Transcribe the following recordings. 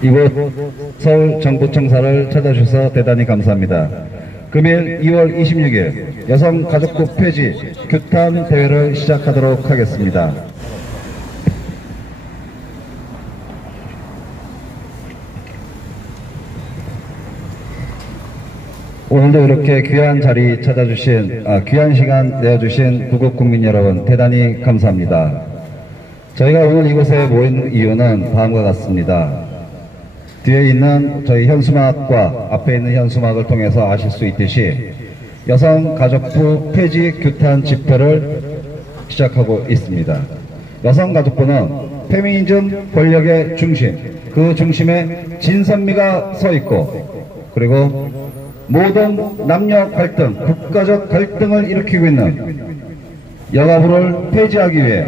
이곳 서울정부청사를 찾아주셔서 대단히 감사합니다. 금일 2월 26일 여성가족부 폐지 규탄 대회를 시작하도록 하겠습니다. 오늘도 이렇게 귀한 자리 찾아주신, 귀한 시간 내어주신 구국국민 여러분 대단히 감사합니다. 저희가 오늘 이곳에 모인 이유는 다음과 같습니다. 뒤에 있는 저희 현수막과 앞에 있는 현수막을 통해서 아실 수 있듯이 여성가족부 폐지 규탄 집회를 시작하고 있습니다. 여성가족부는 페미니즘 권력의 중심, 그 중심에 진선미가 서 있고, 그리고 모든 남녀 갈등, 국가적 갈등을 일으키고 있는 여가부를 폐지하기 위해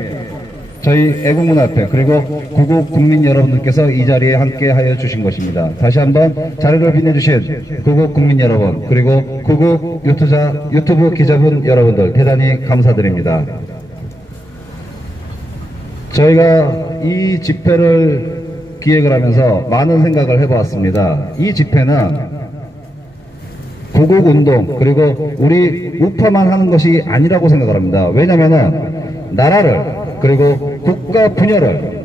저희 애국문화협회 그리고 구국 국민 여러분들께서 이 자리에 함께하여 주신 것입니다. 다시 한번 자리를 빛내주신 구국 국민 여러분 그리고 구국 유튜브 기자분 여러분들 대단히 감사드립니다. 저희가 이 집회를 기획을 하면서 많은 생각을 해보았습니다. 이 집회는 구국운동 그리고 우리 우파만 하는 것이 아니라고 생각을 합니다. 왜냐하면 나라를 그리고 국가 분열을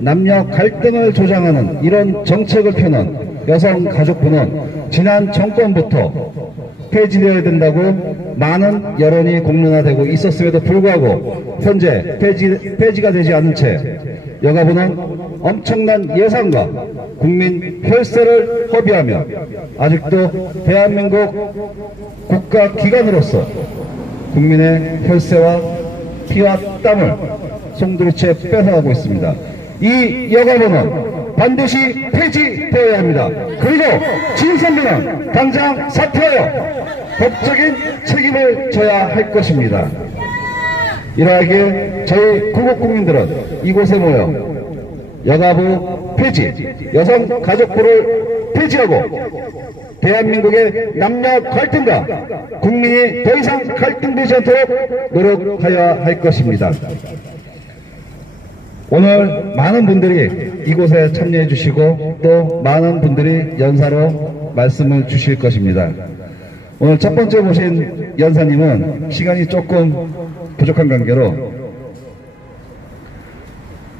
남녀 갈등을 조장하는 이런 정책을 펴는 여성가족부는 지난 정권부터 폐지되어야 된다고 많은 여론이 공론화되고 있었음에도 불구하고 현재 폐지가 되지 않은 채 여가부는 엄청난 예산과 국민 혈세를 허비하며 아직도 대한민국 국가기관으로서 국민의 혈세와 피와 땀을 송두리째 뺏어가고 있습니다. 이 여가부는 반드시 폐지되어야 합니다. 그리고 진선미는 당장 사퇴하여 법적인 책임을 져야 할 것입니다. 이러하기에 저희 구국국민들은 이곳에 모여 여가부 폐지, 여성가족부를 폐지하고 대한민국의 남녀 갈등과 국민이 더 이상 갈등되지 않도록 노력하여야 할 것입니다. 오늘 많은 분들이 이곳에 참여해 주시고 또 많은 분들이 연사로 말씀을 주실 것입니다. 오늘 첫 번째 모신 연사님은 시간이 조금 부족한 관계로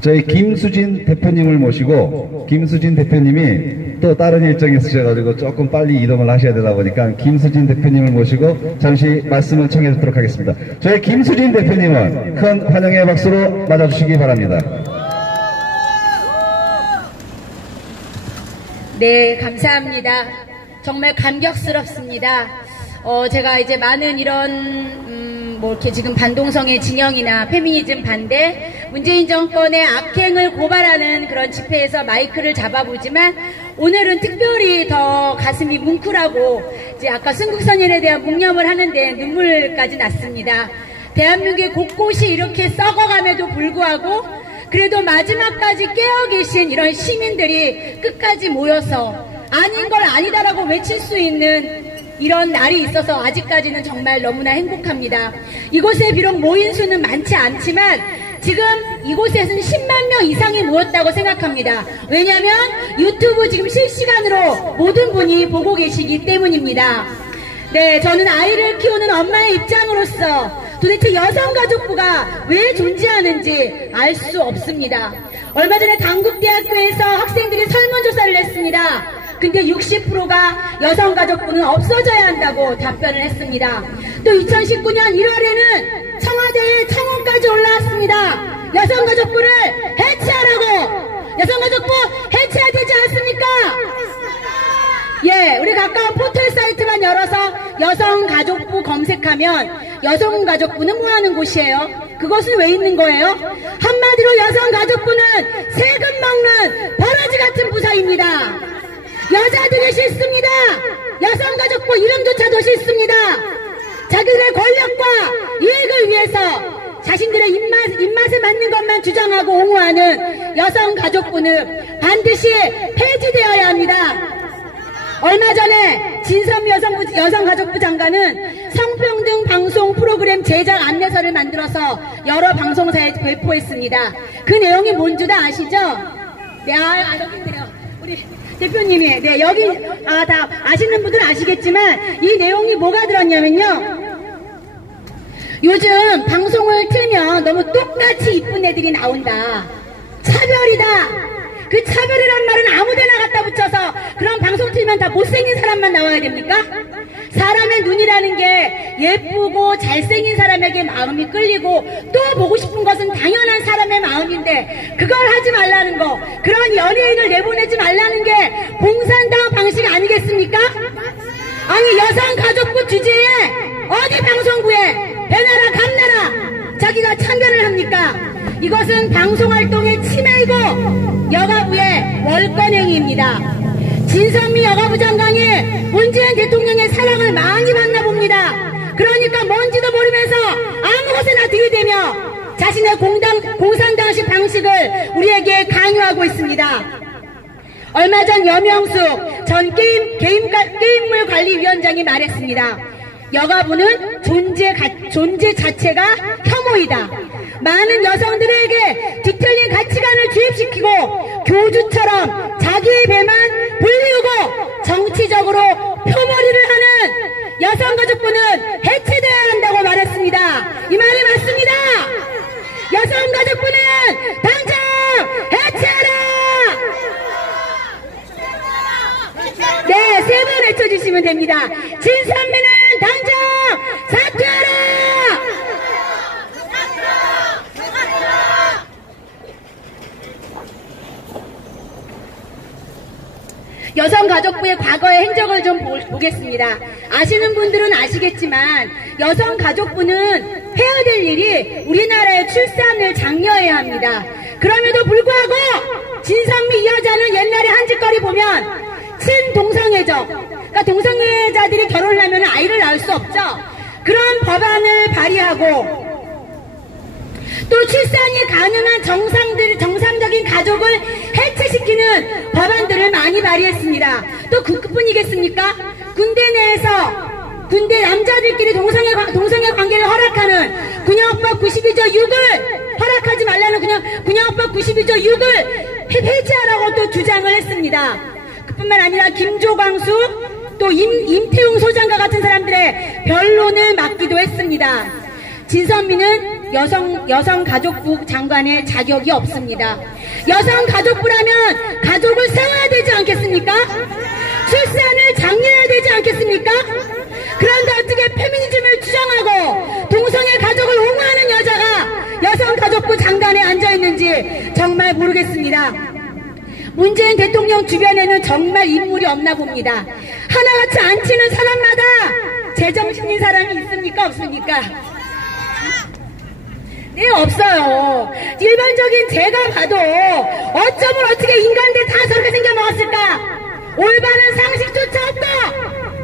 저희 김수진 대표님을 모시고, 김수진 대표님이 또 다른 일정이 있으셔가지고 조금 빨리 이동을 하셔야 되다 보니까 김수진 대표님을 모시고 잠시 말씀을 청해 듣도록 하겠습니다. 저희 김수진 대표님은 큰 환영의 박수로 맞아주시기 바랍니다. 네, 감사합니다. 정말 감격스럽습니다. 제가 이제 많은 이런 이렇게 지금 반동성의 진영이나 페미니즘 반대, 문재인 정권의 악행을 고발하는 그런 집회에서 마이크를 잡아보지만 오늘은 특별히 더 가슴이 뭉클하고 이제 아까 순국선열에 대한 묵념을 하는데 눈물까지 났습니다. 대한민국의 곳곳이 이렇게 썩어감에도 불구하고 그래도 마지막까지 깨어 계신 이런 시민들이 끝까지 모여서 아닌 걸 아니다라고 외칠 수 있는 이런 날이 있어서 아직까지는 정말 너무나 행복합니다. 이곳에 비록 모인 수는 많지 않지만 지금 이곳에서는 10만 명 이상이 모였다고 생각합니다. 왜냐하면 유튜브 지금 실시간으로 모든 분이 보고 계시기 때문입니다. 네, 저는 아이를 키우는 엄마의 입장으로서 도대체 여성가족부가 왜 존재하는지 알 수 없습니다. 얼마 전에 당국대학교에서 학생들이 설문조사를 했습니다. 근데 60%가 여성가족부는 없어져야 한다고 답변을 했습니다. 또 2019년 1월에는 청와대에 청원까지 올라왔습니다. 여성가족부를 해체하라고. 여성가족부 해체해야 되지 않습니까? 예, 우리 가까운 포털 사이트만 열어서 여성가족부 검색하면 여성가족부는 뭐 하는 곳이에요? 그것은 왜 있는 거예요? 한마디로 여성가족부는 세금 먹는 버러지 같은 부서입니다. 여자들이 싫습니다. 여성가족부 이름조차도 싫습니다. 자기들의 권력과 이익을 위해서 자신들의 입맛에 맞는 것만 주장하고 옹호하는 여성가족부는 반드시 폐지되어야 합니다. 얼마 전에 진선미 여성가족부 장관은 성평등 방송 프로그램 제작 안내서를 만들어서 여러 방송사에 배포했습니다. 그 내용이 뭔지 다 아시죠? 네, 여기 있네요. 우리 대표님이, 네, 여기, 다 아시는 분들은 아시겠지만, 이 내용이 뭐가 들었냐면요. 요즘 방송을 틀면 너무 똑같이 이쁜 애들이 나온다. 차별이다. 그 차별이란 말은 아무데나 갖다 붙여서 그런 방송 틀면 다 못생긴 사람만 나와야 됩니까? 사람의 눈이라는 게 예쁘고 잘생긴 사람에게 마음이 끌리고 또 보고 싶은 것은 당연한 사람의 마음인데 그걸 하지 말라는 거, 그런 연예인을 내보내지 말라는 게 공산당 방식 아니겠습니까? 아니, 여성가족부 주제에 어디 방송국에 배나라 감나라 자기가 참견을 합니까? 이것은 방송활동의 침해이고 여가부의 월권행위입니다. 진선미 여가부 장관이 문재인 대통령의 사랑을 많이 받나 봅니다. 그러니까 뭔지도 모르면서 아무 것에나 들이대며 자신의 공산당식 방식을 우리에게 강요하고 있습니다. 얼마 전 여명숙 전 게임물 관리위원장이 말했습니다. 여가부는 존재 자체가 혐오이다. 많은 여성들에게 뒤틀린 가치관을 주입시키고 교주처럼 자기의 배만 불리우고 정치적으로 표머리를 하는 여성가족부는 해체돼야 한다고 말했습니다. 이 말이 맞습니다. 여성가족부는 당장 해체하라! 네, 세 번 외쳐주시면 됩니다. 진선미는 당장 사퇴하라! 여성가족부의 과거의 행적을 좀 보겠습니다. 아시는 분들은 아시겠지만 여성가족부는 해야 될 일이 우리나라의 출산을 장려해야 합니다. 그럼에도 불구하고 진선미 이 여자는 옛날에 한 짓거리 보면 친동성애적, 그러니까 동성애자들이 결혼을 하면 아이를 낳을 수 없죠. 그런 법안을 발의하고 또 출산이 가능한 정상적인 가족을 해체시키는 법안들을 많이 발의했습니다. 또 그뿐이겠습니까? 군대 내에서 군대 남자들끼리 동성애 관계를 허락하는 군형법 92조 6을 허락하지 말라는 군형법 92조 6을 폐지하라고 또 주장을 했습니다. 그뿐만 아니라 김조광수 또 임태웅 소장과 같은 사람들의 변론을 막기도 했습니다. 진선미는 여성가족부 장관의 자격이 없습니다. 여성가족부라면 가족을 세워야 되지 않겠습니까? 출산을 장려해야 되지 않겠습니까? 그런데 어떻게 페미니즘을 주장하고 동성애 가족을 옹호하는 여자가 여성가족부 장관에 앉아있는지 정말 모르겠습니다. 문재인 대통령 주변에는 정말 인물이 없나 봅니다. 하나같이 앉히는 사람마다 제정신인 사람이 있습니까? 없습니까? 네, 없어요. 일반적인 제가 봐도 어쩌면 어떻게 인간들 다 저렇게 생겨먹었을까? 올바른 상식조차 없고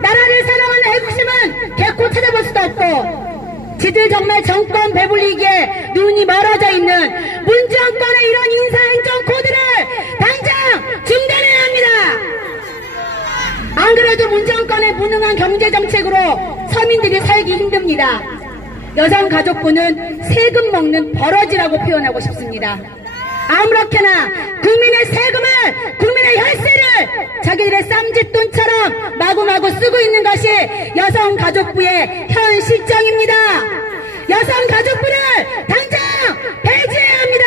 나라를 사랑하는 애국심은 개코 찾아볼 수도 없고 지들 정말 정권 배불리기에 눈이 멀어져 있는 문정권의 이런 인사행정 코드를 당장 중단해야 합니다. 안 그래도 문정권의 무능한 경제정책으로 서민들이 살기 힘듭니다. 여성가족부는 세금 먹는 버러지라고 표현하고 싶습니다. 아무렇게나 국민의 세금을, 국민의 혈세를 자기들의 쌈짓돈처럼 마구마구 쓰고 있는 것이 여성가족부의 현 실정입니다. 여성가족부를 당장 폐지해야 합니다.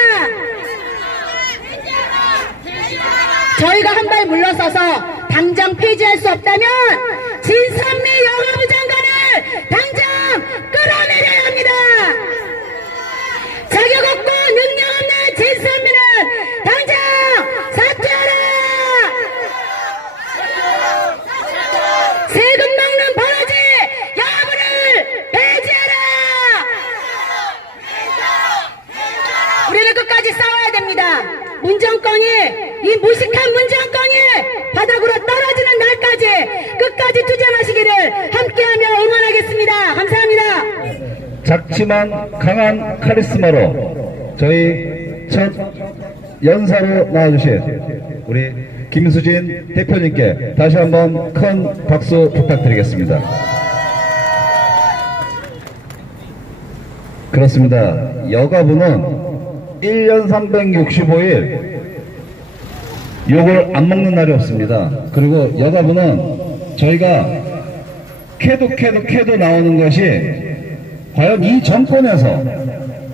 저희가 한 발 물러서서 당장 폐지할 수 없다면 진선미 여가부 장관을 당장 끌어내려야 합니다. 자격 없고 능력 없는 진선미는 당장 사퇴하라. 세금 먹는 버러지 여가부를 폐지하라. 우리는 끝까지 싸워야 됩니다. 문정권이, 이 무식한 문정권이 바닥으로 떨어지는 날까지 끝까지 투쟁하시기를 함께하며 응원하겠습니다. 감사합니다. 작지만 강한 카리스마로 저희 첫 연사로 나와주신 우리 김수진 대표님께 다시 한번 큰 박수 부탁드리겠습니다. 그렇습니다. 여가부는 1년 365일 욕을 안 먹는 날이 없습니다. 그리고 여가부는 저희가 캐도 나오는 것이 과연 이 정권에서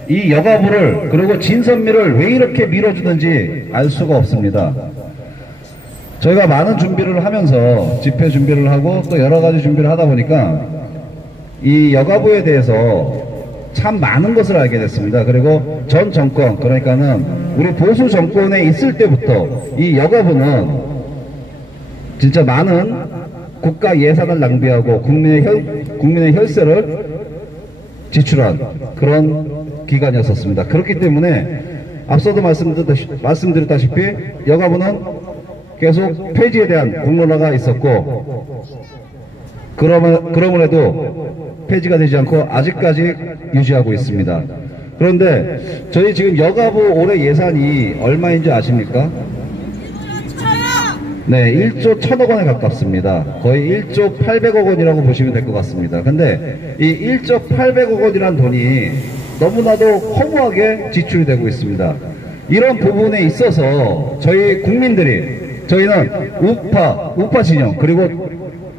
이 여가부를 그리고 진선미를 왜 이렇게 밀어주는지 알 수가 없습니다. 저희가 많은 준비를 하면서 집회 준비를 하고 또 여러 가지 준비를 하다 보니까 이 여가부에 대해서 참 많은 것을 알게 됐습니다. 그리고 전 정권, 그러니까는 우리 보수 정권에 있을 때부터 이 여가부는 진짜 많은 국가 예산을 낭비하고 국민의 혈세를 지출한 그런 기관이었었습니다. 그렇기 때문에 앞서도 말씀드렸다시피 여가부는 계속 폐지에 대한 공론화가 있었고 그러므로도 폐지가 되지 않고 아직까지 유지하고 있습니다. 그런데 저희 지금 여가부 올해 예산이 얼마인지 아십니까? 네, 1조 1000억 원에 가깝습니다. 거의 1조 800억 원이라고 보시면 될 것 같습니다. 근데 이 1조 800억 원이란 돈이 너무나도 허무하게 지출이 되고 있습니다. 이런 부분에 있어서 저희 국민들이 저희는 우파 진영 그리고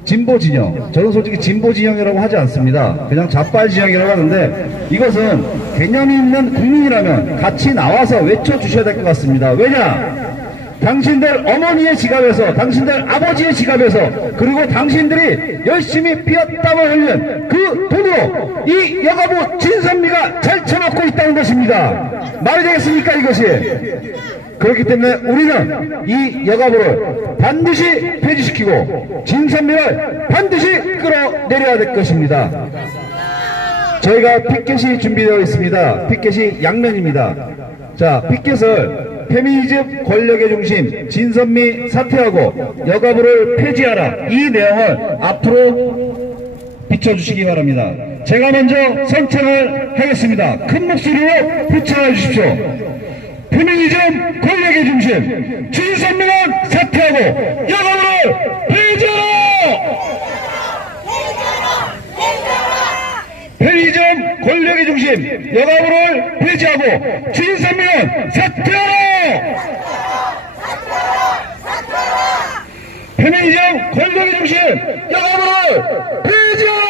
진보 진영, 저는 솔직히 진보 진영이라고 하지 않습니다. 그냥 좌빨 진영이라고 하는데 이것은 개념이 있는 국민이라면 같이 나와서 외쳐주셔야 될 것 같습니다. 왜냐? 당신들 어머니의 지갑에서, 당신들 아버지의 지갑에서, 그리고 당신들이 열심히 피었땀을 흘린 그 돈으로 이 여가부 진선미가 잘 처먹고 있다는 것입니다. 말이 되겠습니까, 이것이? 그렇기 때문에 우리는 이 여가부를 반드시 폐지시키고 진선미를 반드시 끌어내려야 될 것입니다. 저희가 피켓이 준비되어 있습니다. 피켓이 양면입니다. 자, 피켓을 페미니즘 권력의 중심 진선미 사퇴하고 여가부를 폐지하라, 이 내용을 앞으로 비춰주시기 바랍니다. 제가 먼저 선창을 하겠습니다. 큰 목소리로 비춰해 주십시오. 페미니즘 권력의 중심 진선미는 사퇴하고 여가부를 폐지하라! 페미니즘 권력의 중심 여가부를 폐지하고 진선미는 사퇴하라! 페미니즘 권력의 중심 여가부를 폐지하라!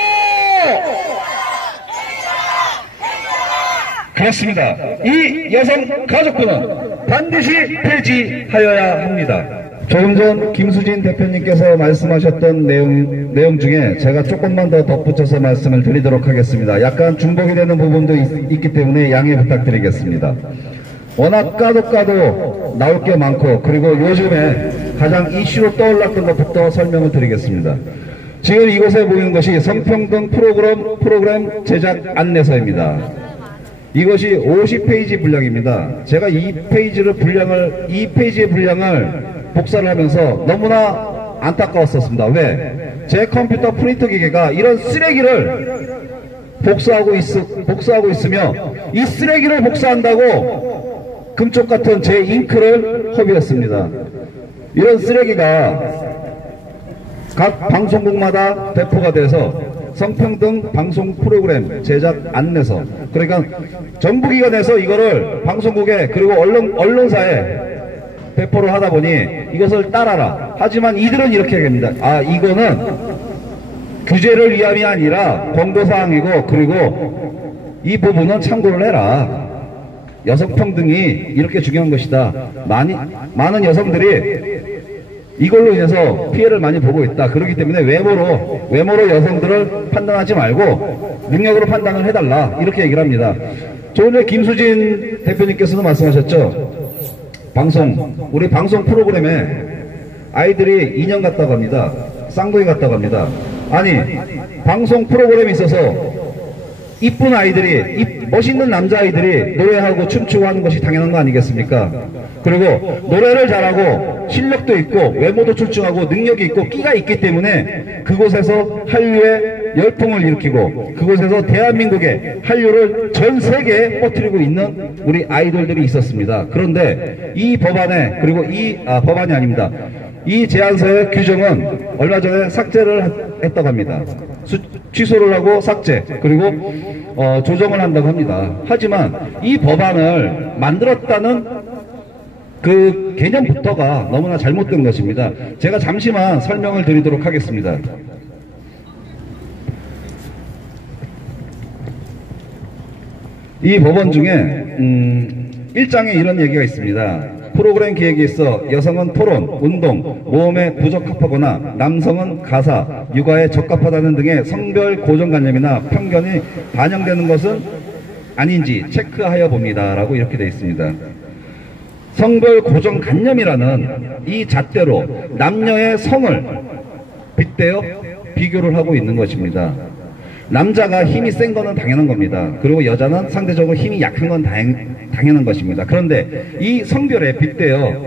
그렇습니다. 이 여성 가족부는 반드시 폐지하여야 합니다. 조금 전 김수진 대표님께서 말씀하셨던 내용 중에 제가 조금만 더 덧붙여서 말씀을 드리도록 하겠습니다. 약간 중복이 되는 부분도 있기 때문에 양해 부탁드리겠습니다. 워낙 까도 나올 게 많고 그리고 요즘에 가장 이슈로 떠올랐던 것부터 설명을 드리겠습니다. 지금 이곳에 보이는 것이 성평등 프로그램 제작 안내서입니다. 이것이 50페이지 분량입니다. 제가 이 페이지의 분량을 복사를 하면서 너무나 안타까웠었습니다. 왜? 제 컴퓨터 프린터 기계가 이런 쓰레기를 복사하고 있으며 이 쓰레기를 복사한다고 금쪽 같은 제 잉크를 허비했습니다. 이런 쓰레기가 각 방송국마다 배포가 돼서 성평등 방송 프로그램 제작 안내서, 그러니까 정부기관에서 이거를 방송국에 그리고 언론사에 배포를 하다 보니 이것을 따라라. 하지만 이들은 이렇게 얘기합니다. 아, 이거는 규제를 위함이 아니라 권고사항이고 그리고 이 부분은 참고를 해라. 여성평등이 이렇게 중요한 것이다. 많은 여성들이 이걸로 인해서 피해를 많이 보고 있다. 그렇기 때문에 외모로 여성들을 판단하지 말고 능력으로 판단을 해달라. 이렇게 얘기를 합니다. 조금 전에 김수진 대표님께서도 말씀하셨죠. 우리 방송 프로그램에 아이들이 인형 같다고 합니다. 쌍둥이 같다고 합니다. 아니, 방송 프로그램에 있어서 이쁜 아이들이, 멋있는 남자아이들이 노래하고 춤추고 하는 것이 당연한 거 아니겠습니까? 그리고 노래를 잘하고 실력도 있고 외모도 출중하고 능력이 있고 끼가 있기 때문에 그곳에서 한류의 열풍을 일으키고 그곳에서 대한민국의 한류를 전 세계에 퍼뜨리고 있는 우리 아이돌들이 있었습니다. 그런데 이 법안에, 그리고 법안이 아닙니다. 이 제안서의 규정은 얼마 전에 삭제를 했다고 합니다. 취소를 하고 삭제, 그리고 조정을 한다고 합니다. 하지만 이 법안을 만들었다는 그 개념부터가 너무나 잘못된 것입니다. 제가 잠시만 설명을 드리도록 하겠습니다. 이 법원 중에 1장에 이런 얘기가 있습니다. 프로그램 기획에 있어 여성은 토론, 운동, 모험에 부적합하거나 남성은 가사, 육아에 적합하다는 등의 성별 고정관념이나 편견이 반영되는 것은 아닌지 체크하여 봅니다. 라고 이렇게 되어 있습니다. 성별 고정관념이라는 이 잣대로 남녀의 성을 빗대어 비교를 하고 있는 것입니다. 남자가 힘이 센 거는 당연한 겁니다. 그리고 여자는 상대적으로 힘이 약한 건 당연한 것입니다. 그런데 이 성별에 빗대어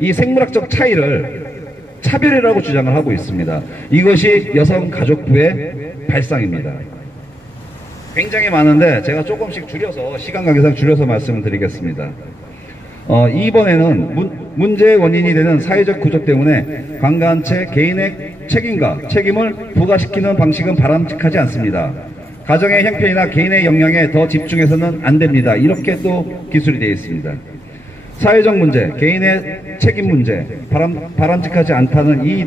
이 생물학적 차이를 차별이라고 주장을 하고 있습니다. 이것이 여성가족부의 발상입니다. 굉장히 많은데 제가 조금씩 줄여서 시간 관계상 줄여서 말씀을 드리겠습니다. 이번에는 문제의 원인이 되는 사회적 구조 때문에 관계한 채 개인의 책임을 부과시키는 방식은 바람직하지 않습니다. 가정의 형편이나 개인의 역량에 더 집중해서는 안 됩니다. 이렇게 또 기술이 되어 있습니다. 사회적 문제, 개인의 책임 문제, 바람직하지 않다는 이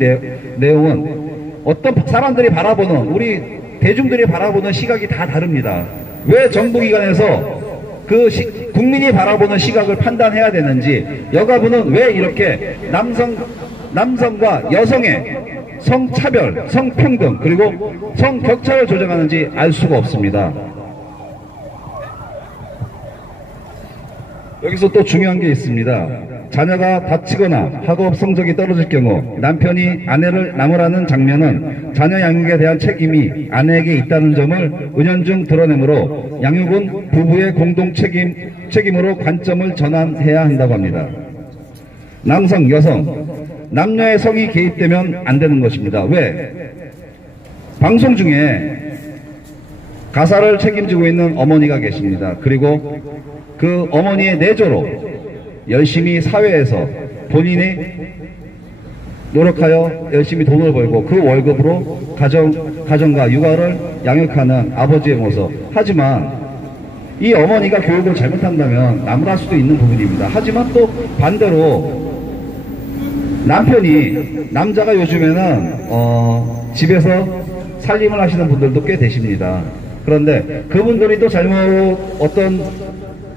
내용은 어떤 사람들이 바라보는, 우리 대중들이 바라보는 시각이 다 다릅니다. 왜 정부기관에서 국민이 바라보는 시각을 판단해야 되는지, 여가부는 왜 이렇게 남성과 여성의 성차별, 성평등, 그리고 성격차를 조정하는지 알 수가 없습니다. 여기서 또 중요한 게 있습니다. 자녀가 다치거나 학업 성적이 떨어질 경우 남편이 아내를 나무라는 장면은 자녀 양육에 대한 책임이 아내에게 있다는 점을 은연중 드러내므로 양육은 부부의 공동 책임으로 관점을 전환해야 한다고 합니다. 남성, 여성, 남녀의 성이 개입되면 안 되는 것입니다. 왜? 방송 중에 가사를 책임지고 있는 어머니가 계십니다. 그리고 그 어머니의 내조로 열심히 사회에서 본인이 노력하여 열심히 돈을 벌고 그 월급으로 가정과 육아를 양육하는 아버지의 모습. 하지만 이 어머니가 교육을 잘못한다면 나무랄 수도 있는 부분입니다. 하지만 또 반대로 남자가 요즘에는 집에서 살림을 하시는 분들도 꽤 되십니다. 그런데 그분들이 또 어떤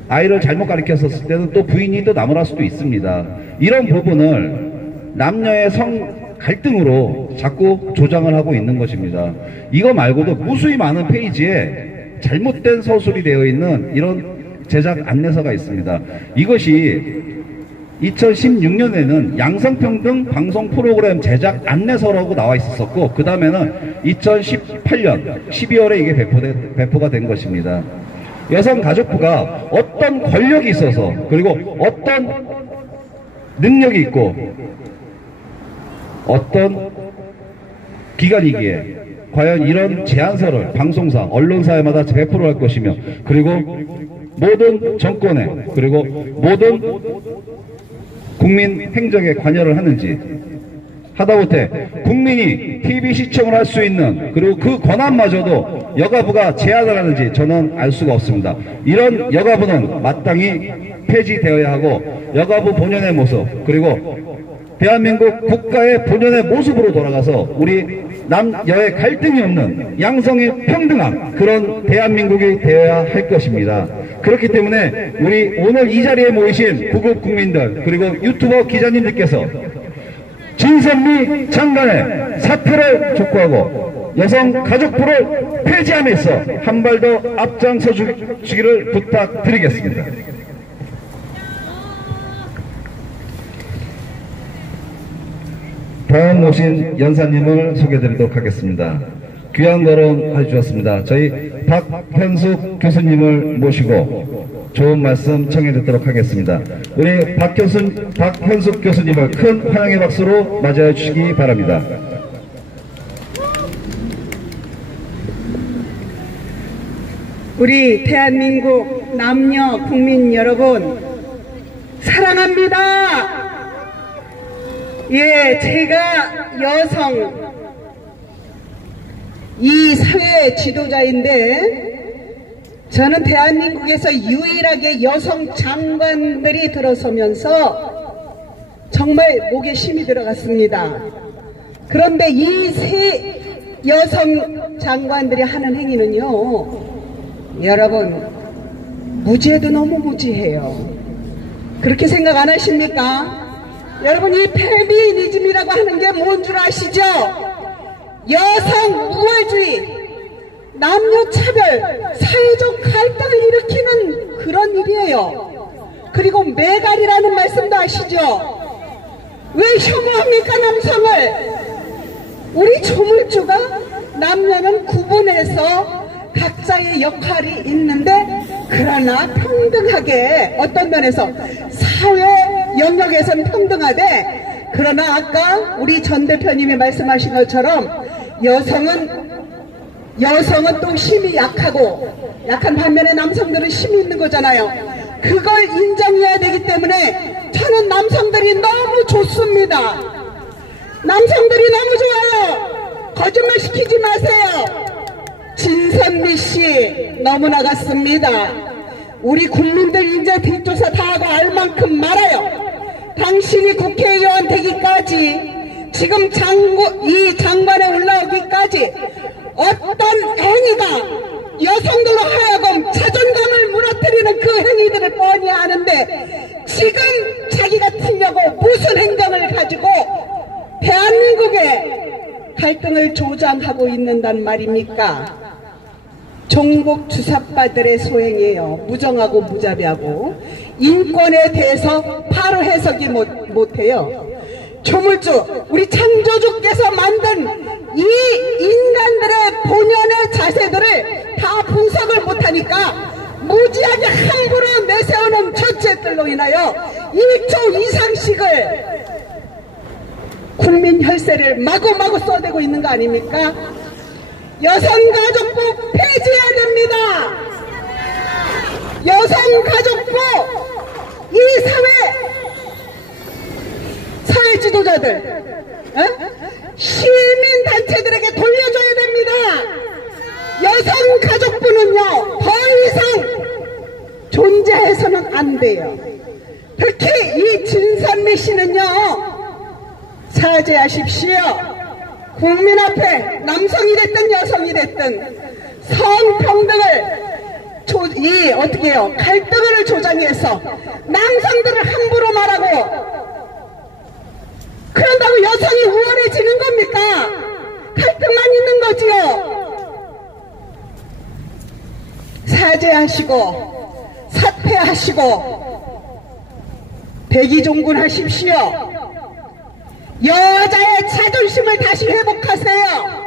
아이를 잘못 가르쳤을 때는 또 부인이 또 나무랄 수도 있습니다. 이런 부분을 남녀의 성 갈등으로 자꾸 조장을 하고 있는 것입니다. 이거 말고도 무수히 많은 페이지에 잘못된 서술이 되어 있는 이런 제작 안내서가 있습니다. 이것이 2016년에는 양성평등 방송 프로그램 제작 안내서라고 나와 있었고, 그 다음에는 2018년 12월에 이게 배포가 된 것입니다. 여성가족부가 어떤 권력이 있어서, 그리고 어떤 능력이 있고 어떤 기관이기에 과연 이런 제안서를 방송사, 언론사에마다 배포를 할 것이며, 그리고 모든 정권에, 그리고 모든 국민 행정에 관여를 하는지, 하다못해 국민이 TV 시청을 할 수 있는, 그리고 그 권한마저도 여가부가 제한을 하는지 저는 알 수가 없습니다. 이런 여가부는 마땅히 폐지되어야 하고, 여가부 본연의 모습, 그리고 대한민국 국가의 본연의 모습으로 돌아가서 우리 남여의 갈등이 없는 양성이 평등한 그런 대한민국이 되어야 할 것입니다. 그렇기 때문에 우리 오늘 이 자리에 모이신 구급 국민들, 그리고 유튜버 기자님들께서 진선미 장관의 사퇴를 촉구하고 여성가족부를 폐지함에 있어 한 발 더 앞장서 주기를 부탁드리겠습니다. 다음 모신 연사님을 소개해드리도록 하겠습니다. 귀한 거론 해주셨습니다. 저희 박현숙 교수님을 모시고 좋은 말씀 청해 듣도록 하겠습니다. 우리 박현숙 교수님을 큰 환영의 박수로 맞이해 주시기 바랍니다. 우리 대한민국 남녀 국민 여러분, 사랑합니다. 예, 제가 여성, 이 사회의 지도자인데, 저는 대한민국에서 유일하게 여성 장관들이 들어서면서 정말 목에 힘이 들어갔습니다. 그런데 이 세 여성 장관들이 하는 행위는요, 여러분, 무지해도 너무 무지해요. 그렇게 생각 안 하십니까? 여러분, 이 페미니즘이라고 하는 게 뭔 줄 아시죠? 여성 우월주의, 남녀차별, 사회적 갈등을 일으키는 그런 일이에요. 그리고 매갈이라는 말씀도 아시죠? 왜 혐오합니까, 남성을? 우리 조물주가 남녀는 구분해서 각자의 역할이 있는데, 그러나 평등하게, 어떤 면에서 사회 영역에서는 평등하되, 그러나 아까 우리 전 대표님이 말씀하신 것처럼 여성은 또 힘이 약한 반면에 남성들은 힘이 있는 거잖아요. 그걸 인정해야 되기 때문에 저는 남성들이 너무 좋습니다. 남성들이 너무 좋아요. 거짓말 시키지 마세요. 진선미 씨 너무 나갔습니다. 우리 국민들 이제 뒷조사 다 하고 알 만큼 말아요. 당신이 국회의원 되기까지, 지금 이 장관에 올라오기까지 어떤 행위가 여성들로 하여금 자존감을 무너뜨리는 그 행위들을 뻔히 아는데, 지금 자기가 틀려고 무슨 행정을 가지고 대한민국의 갈등을 조장하고 있는단 말입니까? 종북 주사파들의 소행이에요. 무정하고 무자비하고 인권에 대해서 바로 해석이 못해요. 조물주, 우리 창조주께서 만든 이 인간들의 본연의 자세들을 다 분석을 못하니까 무지하게 함부로 내세우는 정책들로 인하여 1조 이상씩을 국민 혈세를 마구마구 쏟아내고 있는 거 아닙니까? 여성가족부 폐지해야 됩니다. 여성가족부, 이 사회 지도자들, 시민단체들에게 돌려줘야 됩니다. 여성가족부는요, 더 이상 존재해서는 안 돼요. 특히 이 진선미 씨는요, 사죄하십시오. 국민 앞에 남성이 됐든 여성이 됐든 성평등을 어떻게 해요? 갈등을 조장해서 남성들을 함부로 말하고, 그런다고 여성이 우월해지는 겁니까? 갈등만 있는 거지요. 사죄하시고 사퇴하시고 백의종군 하십시오. 여자의 자존심을 다시 회복하세요.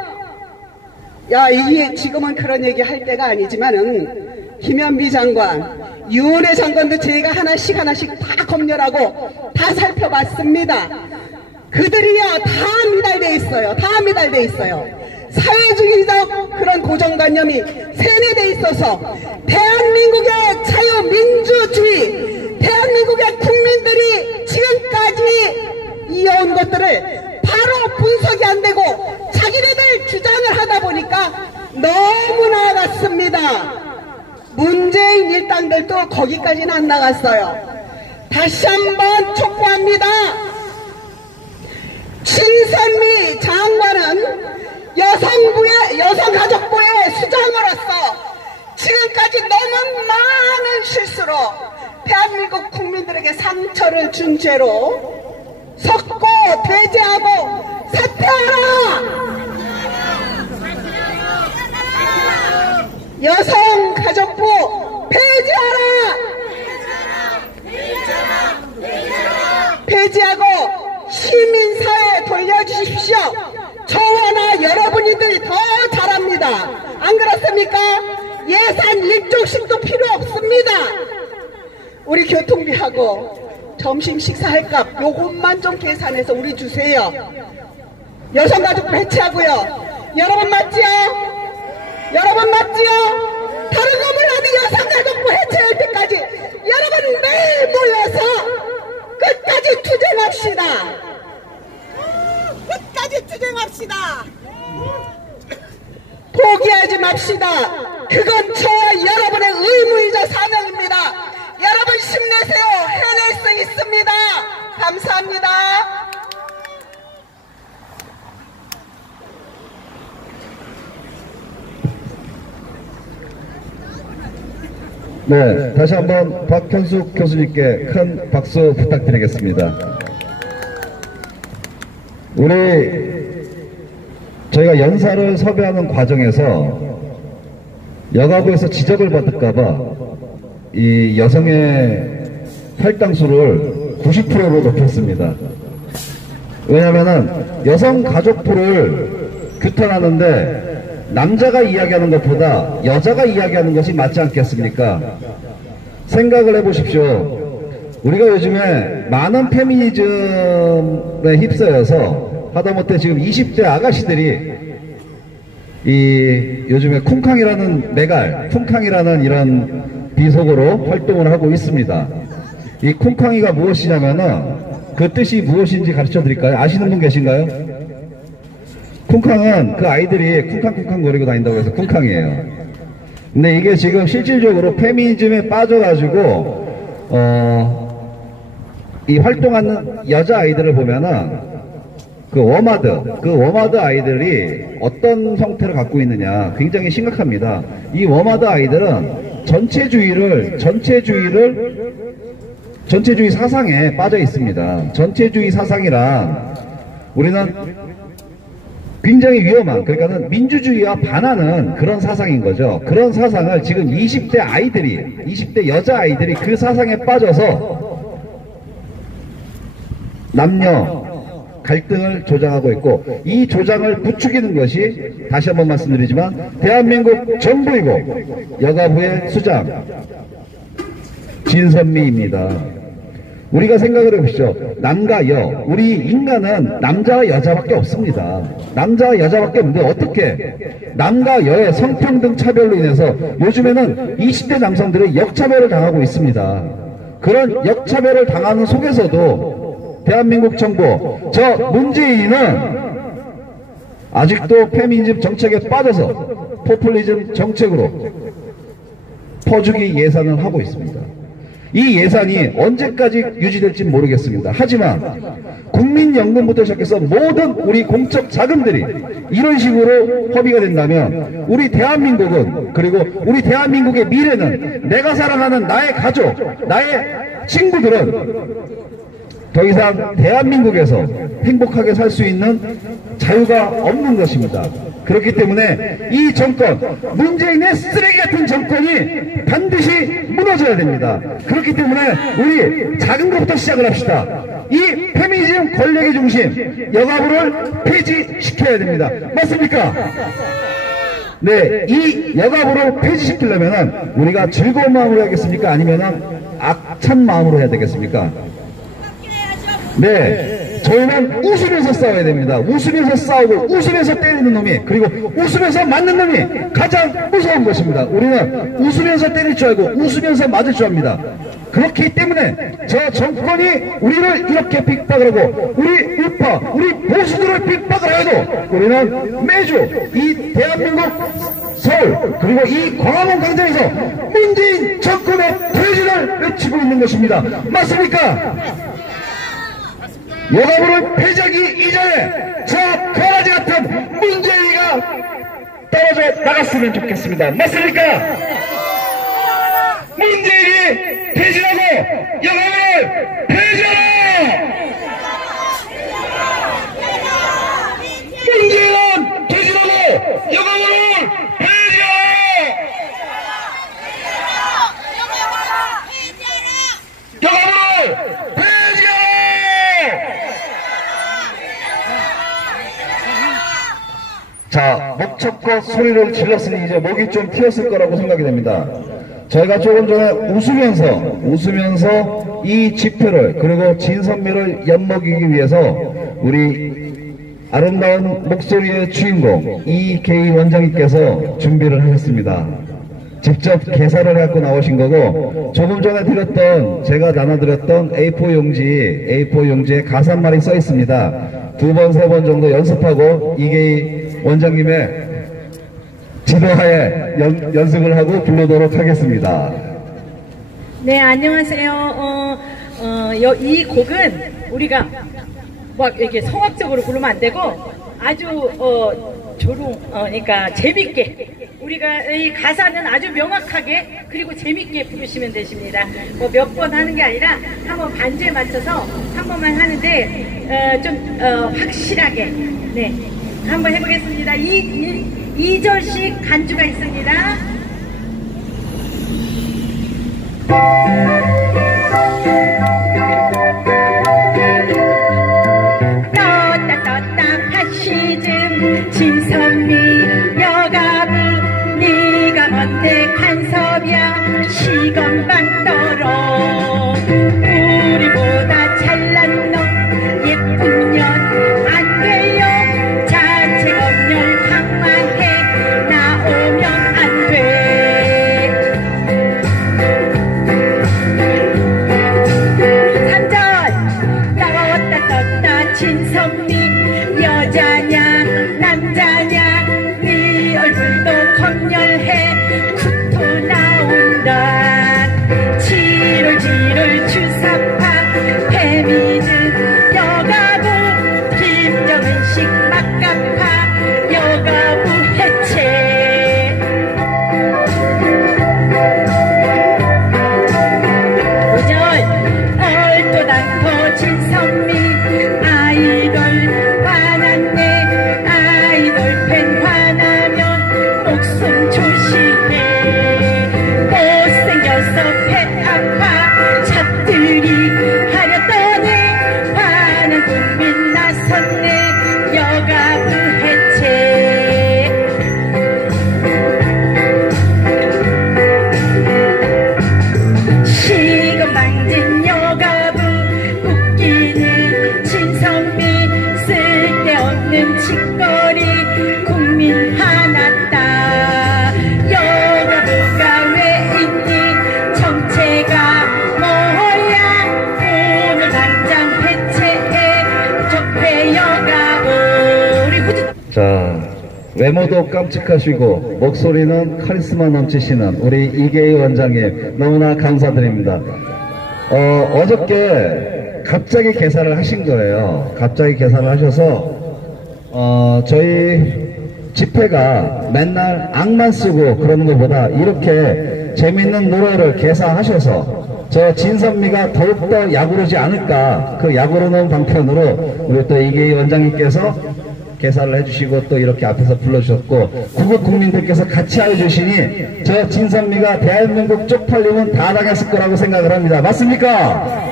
이게 지금은 그런 얘기 할 때가 아니지만은 김현미 장관, 유은혜 장관도 제가 하나씩 다 검열하고 다 살펴봤습니다. 그들이요, 다 미달돼 있어요. 사회주의적 그런 고정관념이 세뇌돼 있어서 대한민국의 자유민주주의, 대한민국의 국민들이 지금까지 이어온 것들을 바로 분석이 안 되고 자기네들 주장을 하다 보니까 너무 나아갔습니다. 문재인 일당들도 거기까지는 안 나갔어요. 다시 한번 촉구합니다. 진선미 장관은 여성가족부의 수장으로서 지금까지 너무 많은 실수로 대한민국 국민들에게 상처를 준 죄로 석고 퇴제하고 사퇴하라! 여성가족부 폐지하라! 폐지하고 시민사회에 돌려주십시오. 저와 나 여러분들이 더 잘합니다. 안 그렇습니까? 예산 1조씩도 필요 없습니다. 우리 교통비하고 점심 식사할 값 요것만 좀 계산해서 우리 주세요. 여성가족부 해체하고요. 여러분 맞지요? 여러분 맞지요? 다른 거 몰라도 여성가족부 해체할 때까지 여러분 매일 모여서 끝까지 투쟁합시다. 끝까지 투쟁합시다. 포기하지 맙시다. 그건 저와 여러분의 의무이자 사명입니다. 여러분 힘내세요. 해낼 수 있습니다. 부탁드립니다. 감사합니다. 네, 다시 한번 박현숙 교수님께 큰 박수 부탁드리겠습니다. 저희가 연사를 섭외하는 과정에서 여가부에서 지적을 받을까봐 이 여성의 할당수를 90%로 높였습니다. 왜냐면은 여성가족부를 규탄하는데 남자가 이야기하는 것보다 여자가 이야기하는 것이 맞지 않겠습니까? 생각을 해보십시오. 우리가 요즘에 많은 페미니즘에 휩싸여서 하다못해 지금 20대 아가씨들이 요즘에 쿵캉이라는 쿵캉이라는 이런 비속어로 활동을 하고 있습니다. 이 쿵캉이가 무엇이냐면은 그 뜻이 무엇인지 가르쳐 드릴까요? 아시는 분 계신가요? 쿵캉은 그 아이들이 쿵캉쿵캉 거리고 다닌다고 해서 쿵캉이에요. 근데 이게 지금 실질적으로 페미니즘에 빠져가지고 이 활동하는 여자 아이들을 보면은 그 워마드 아이들이 어떤 형태를 갖고 있느냐 굉장히 심각합니다. 이 워마드 아이들은 전체주의 사상에 빠져 있습니다. 전체주의 사상이란 우리는 굉장히 위험한, 그러니까는 민주주의와 반하는 그런 사상인 거죠. 그런 사상을 지금 20대 여자 아이들이 그 사상에 빠져서 남녀 갈등을 조장하고 있고, 이 조장을 부추기는 것이 다시 한번 말씀드리지만 대한민국 정부이고 여가부의 수장 진선미입니다. 우리가 생각을 해보시죠. 남과 여, 우리 인간은 남자와 여자밖에 없습니다. 남자와 여자밖에 없는데 어떻게 남과 여의 성평등 차별로 인해서 요즘에는 20대 남성들이 역차별을 당하고 있습니다. 그런 역차별을 당하는 속에서도 대한민국 정부, 저 문재인은 아직도 페미니즘 정책에 빠져서 포퓰리즘 정책으로 퍼주기 예산을 하고 있습니다. 이 예산이 언제까지 유지될지 모르겠습니다. 하지만 국민연금부터 시작해서 모든 우리 공적 자금들이 이런 식으로 허비가 된다면 우리 대한민국은, 그리고 우리 대한민국의 미래는, 내가 사랑하는 나의 가족, 나의 친구들은 더 이상 대한민국에서 행복하게 살 수 있는 자유가 없는 것입니다. 그렇기 때문에 이 정권, 문재인의 쓰레기 같은 정권이 반드시 무너져야 됩니다. 그렇기 때문에 우리 작은 것부터 시작을 합시다. 이 페미니즘 권력의 중심, 여가부를 폐지시켜야 됩니다. 맞습니까? 네, 이 여가부를 폐지시키려면 우리가 즐거운 마음으로 해야겠습니까? 아니면 악찬 마음으로 해야 되겠습니까? 네, 저희는 웃으면서 싸워야 됩니다. 웃으면서 싸우고 웃으면서 때리는 놈이, 그리고 웃으면서 맞는 놈이 가장 무서운 것입니다. 우리는 웃으면서 때릴 줄 알고 웃으면서 맞을 줄 압니다. 그렇기 때문에 저 정권이 우리를 이렇게 핍박을 하고 우리 우파, 우리 보수들을 핍박을 해도 우리는 매주 이 대한민국 서울, 그리고 이 광화문 광장에서 문재인 정권의 퇴진을 외치고 있는 것입니다. 맞습니까? 여가부를 폐지하기 이전에 저 강아지 같은 문재인이가 떨어져 나갔으면 좋겠습니다. 맞습니까? 문재인이 퇴진하고 여가부를 폐지하라! 문재인은 퇴진하고 여가부를 폐지하라! 여가부를 자, 목청껏 소리를 질렀으니 이제 목이 좀 튀었을 거라고 생각이 됩니다. 저희가 조금 전에 웃으면서 이 집회를, 그리고 진선미를 엿먹이기 위해서 우리 아름다운 목소리의 주인공 이계희 원장님께서 준비를 하셨습니다. 직접 개사를 해갖고 나오신 거고, 조금 전에 제가 나눠드렸던 A4 용지에 가사 한 마리 써 있습니다. 2번, 3번 정도 연습하고 이계희 원장님의 지도하에 연습을 하고 부르도록 하겠습니다. 네, 안녕하세요. 이 곡은 우리가 막 이렇게 성악적으로 부르면 안 되고 아주 그러니까 재밌게 우리가 이 가사는 아주 명확하게 그리고 재밌게 부르시면 되십니다. 뭐 몇 번 하는 게 아니라 한번 반주에 맞춰서 한 번만 하는데 좀 확실하게 네 한번 해보겠습니다. 2절씩 간주가 있습니다. 떴다 파시즘 진선미 여가부 네가 뭔데 간섭이야 시건방떠러 우리보다 잘난 놈 예쁜 년 안 돼요 자체 검열 강만해 나오면 안 돼. 진선미 여자냐 남자냐 네 얼굴도 검열해 구토 나온다. 지롤지롤 주사파 페미는 여가부 김정은식 막가파 여가부 해체. 5절 얼토당토 진선미 아이돌 화났네 아이돌 팬 화나면 목숨 조심해 못생겨서 배 아파 잡들이 하렸더니 화난 국민 나섰네 여가부 해체. 시건방진 여가부 웃기는 진선미 쓸데없는 짓거리 국민 화났다. 여가부가 왜 있니 정체가 뭐야 오늘 당장 해체해 적폐 여가부. 우리 후주 자, 외모도 깜찍하시고 목소리는 카리스마 넘치시는 우리 이계희 원장님 너무나 감사드립니다. 어저께 갑자기 개사를 하신 거예요. 갑자기 개사를 하셔서 저희 집회가 맨날 악만 쓰고 그러는 것보다 이렇게 재밌는 노래를 개사하셔서 저 진선미가 더욱더 약오르지 않을까, 그 약오르는 방편으로 우리 또 이계희 원장님께서 개사를 해주시고 또 이렇게 앞에서 불러주셨고 구국 국민들께서 같이 해주시니 저 진선미가 대한민국 쪽팔리면 다 당했을 거라고 생각을 합니다. 맞습니까?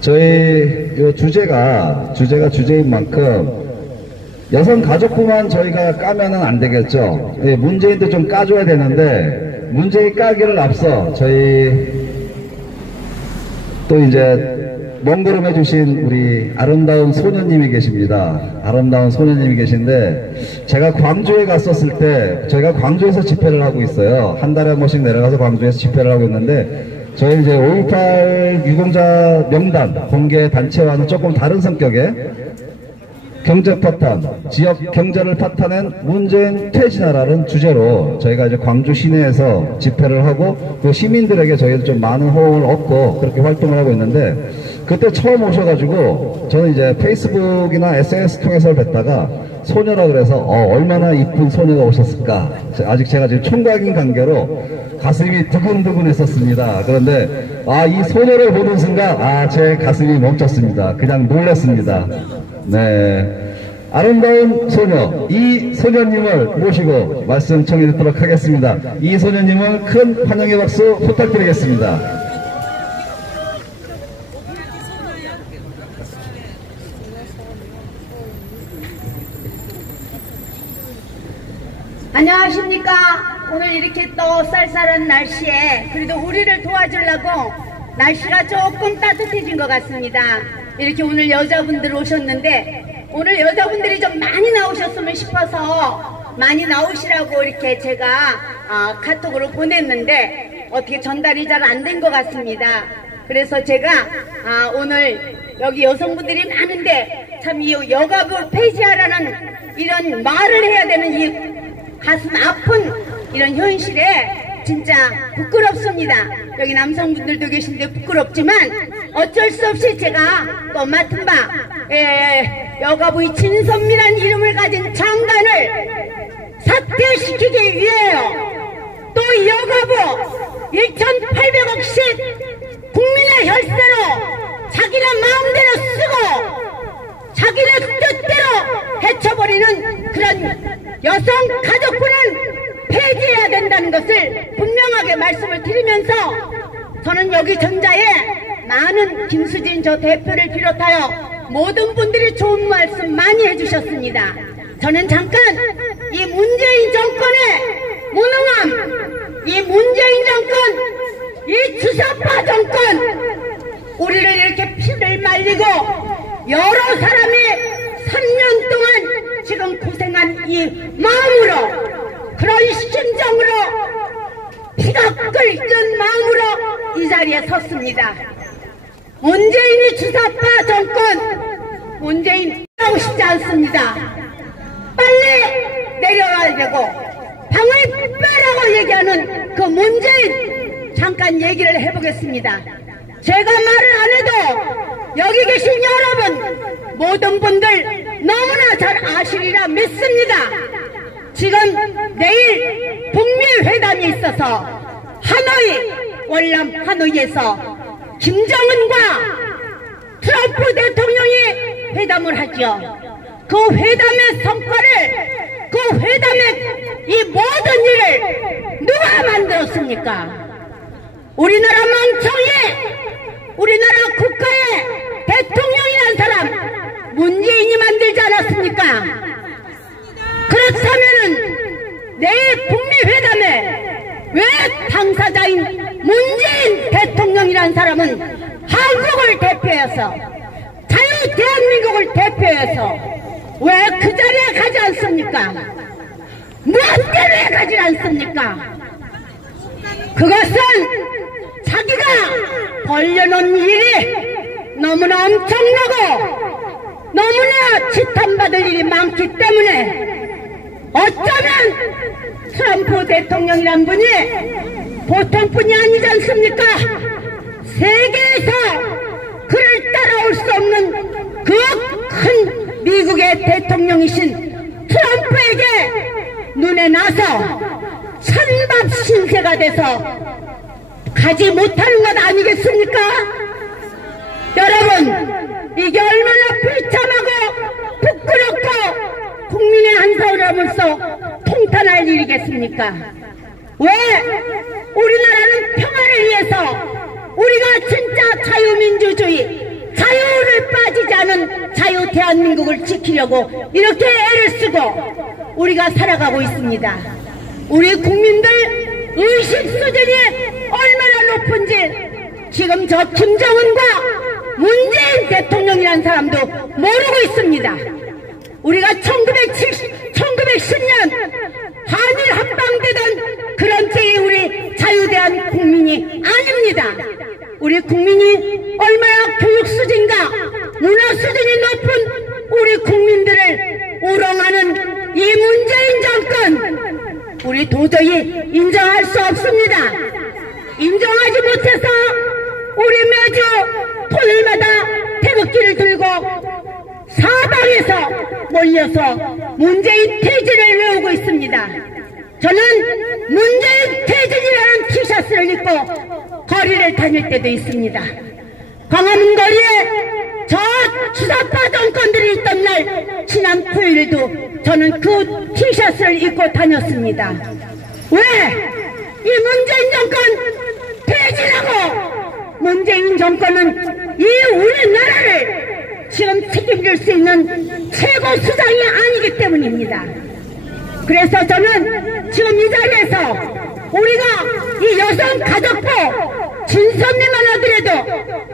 저희 요 주제가 주제인 만큼 여성가족부만 저희가 까면은 안 되겠죠. 문재인도 좀 까줘야 되는데 문재인 까기를 앞서 저희 또 이제 먼걸음 해주신 우리 아름다운 소녀님이 계십니다. 아름다운 소녀님이 계신데 제가 광주에 갔었을 때 저희가 광주에서 집회를 하고 있어요. 한 달에 한 번씩 내려가서 광주에서 집회를 하고 있는데 저희 이제 5.18 유공자 명단 공개 단체와는 조금 다른 성격의 경제 파탄, 지역 경제를 파탄낸 문재인 퇴진하라는 주제로 저희가 이제 광주 시내에서 집회를 하고 그 시민들에게 저희도 좀 많은 호응을 얻고 그렇게 활동을 하고 있는데 그때 처음 오셔가지고 저는 이제 페이스북이나 SNS 통해서 뵀다가 소녀라 그래서 얼마나 이쁜 소녀가 오셨을까. 아직 제가 지금 총각인 관계로 가슴이 두근두근 했었습니다. 그런데 이 소녀를 보는 순간 제 가슴이 멈췄습니다. 그냥 놀랐습니다. 네, 아름다운 소녀 이 소녀님을 모시고 말씀 청해 듣도록 하겠습니다. 이 소녀님을 큰 환영의 박수 부탁드리겠습니다. 안녕하십니까. 오늘 이렇게 또 쌀쌀한 날씨에 그래도 우리를 도와주려고 날씨가 조금 따뜻해진 것 같습니다. 이렇게 오늘 여자분들 오셨는데 오늘 여자분들이 좀 많이 나오셨으면 싶어서 많이 나오시라고 이렇게 제가 카톡으로 보냈는데 어떻게 전달이 잘 안 된 것 같습니다. 그래서 제가 오늘 여기 여성분들이 많은데 참 이 여가부 폐지하라는 이런 말을 해야 되는 이 가슴 아픈 이런 현실에 진짜 부끄럽습니다. 여기 남성분들도 계신데 부끄럽지만 어쩔 수 없이 제가 또 맡은 바 여가부의 진선미란 이름을 가진 장관을 사퇴시키기 위하여 또 여가부 1,800억 씩 국민의 혈세로 자기네 마음대로 쓰고 자기네 뜻대로 헤쳐버리는 그런 여성 가족부는 폐지해야 된다는 것을 분명하게 말씀을 드리면서 저는 여기 전자에 많은 김수진 저 대표를 비롯하여 모든 분들이 좋은 말씀 많이 해주셨습니다. 저는 잠깐 이 문재인 정권의 무능함, 이 문재인 정권, 이 주사파 정권, 우리를 이렇게 피를 말리고 여러 사람이 3년 동안 지금 고생한 이 마음으로, 그런 심정으로, 피가 끓는 마음으로 이 자리에 섰습니다. 문재인이 주사파 정권, 문재인 하고 싶지 않습니다. 빨리 내려와야 되고 방을 빼라고 얘기하는 그 문재인 잠깐 얘기를 해보겠습니다. 제가 말을 안 해도 여기 계신 여러분 모든 분들 너무나 잘 아시리라 믿습니다. 지금 내일 북미 회담이 있어서 하노이, 월남 하노이에서 김정은과 트럼프 대통령이 회담을 하죠. 그 회담의 성과를, 그 회담의 이 모든 일을 누가 만들었습니까? 우리나라 멍청이, 우리나라 국가의 대통령이라는 사람 문재인이 만들지 않았습니까? 그렇다면은 내일 북미 회담에 왜 당사자인 문재인 대통령이라는 사람은 한국을 대표해서, 자유 대한민국을 대표해서 왜 그 자리에 가지 않습니까? 무엇 때문에 가지 않습니까? 그것은 자기가 벌려놓은 일이 너무나 엄청나고 너무나 지탄받을 일이 많기 때문에 어쩌면 트럼프 대통령이란 분이 보통 분이 아니지 않습니까? 세계에서 그를 따라올 수 없는 그 큰 미국의 대통령이신 트럼프에게 눈에 나서 찬밥 신세가 돼서 가지 못하는 것 아니겠습니까? 여러분, 이게 얼마나 비참하고 부끄럽고 국민의 한 사람으로서 통탄할 일이겠습니까? 왜 우리나라는 평화를 위해서 우리가 진짜 자유민주주의, 자유를 빠지지 않은 자유 대한민국을 지키려고 이렇게 애를 쓰고 우리가 살아가고 있습니다. 우리 국민들 의식 수준이 얼마나 높은지 지금 저 김정은과 문재인 대통령이라는 사람도 모르고 있습니다. 우리가 1910년 한일 합방되던 그런 때의 우리 자유대한 국민이 아닙니다. 우리 국민이 얼마나 교육 수준과 문화 수준이 높은 우리 국민들을 우롱하는 이 문재인 정권, 우리 도저히 인정할 수 없습니다. 인정하지 못해서 우리 매주 토요일마다 태극기를 들고 사방에서 몰려서 문재인 퇴진을 외우고 있습니다. 저는 문재인 퇴진이라는 티셔츠를 입고 거리를 다닐 때도 있습니다. 광화문 거리에 저 주사파 정권들이 있던 날 지난 토요일도 저는 그 티셔츠를 입고 다녔습니다. 왜? 이 문재인 정권 퇴진하고 문재인 정권은 이 우리나라를 지금 책임질 수 있는 최고 수장이 아니기 때문입니다. 그래서 저는 지금 이 자리에서 우리가 이 여성 가족부 진선미만 하더라도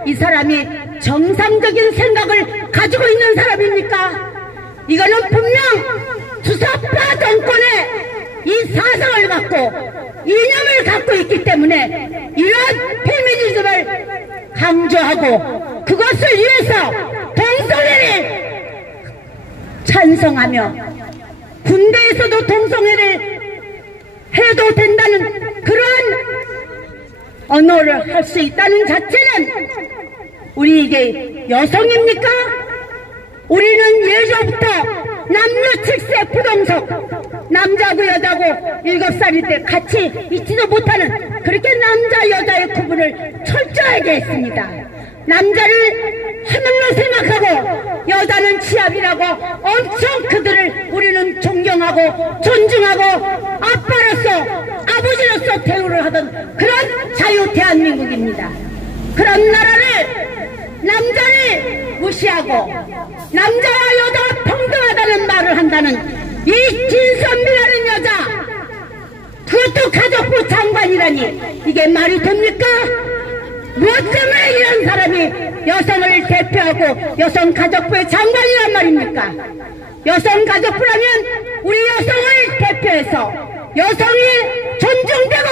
이 사람이 정상적인 생각을 가지고 있는 사람입니까? 이거는 분명 주사파 정권의 이 사상을 갖고 이념을 갖고 있기 때문에 이런 페미니즘을 강조하고 그것을 위해서 동성애를 찬성하며 군대에서도 동성애를 해도 된다는 그러한 언어를 할 수 있다는 자체는 우리에게 여성입니까? 우리는 예전부터 남녀 7세 부동석, 남자고 여자고 7살일 때 같이 있지도 못하는 그렇게 남자 여자의 구분을 철저하게 했습니다. 남자를 하늘로 생각하고 여자는 치압이라고 엄청 그들을 우리는 존경하고 존중하고 아빠로서 아버지로서 대우를 하던 그런 자유 대한민국입니다. 그런 나라를 남자를 무시하고 남자와 여자가 평등하다는 말을 한다는 이 진선미라는 여자, 그것도 가족부 장관이라니 이게 말이 됩니까? 무엇 때문에 이런 사람이 여성을 대표하고 여성가족부의 장관이란 말입니까? 여성가족부라면 우리 여성을 대표해서 여성이 존중되고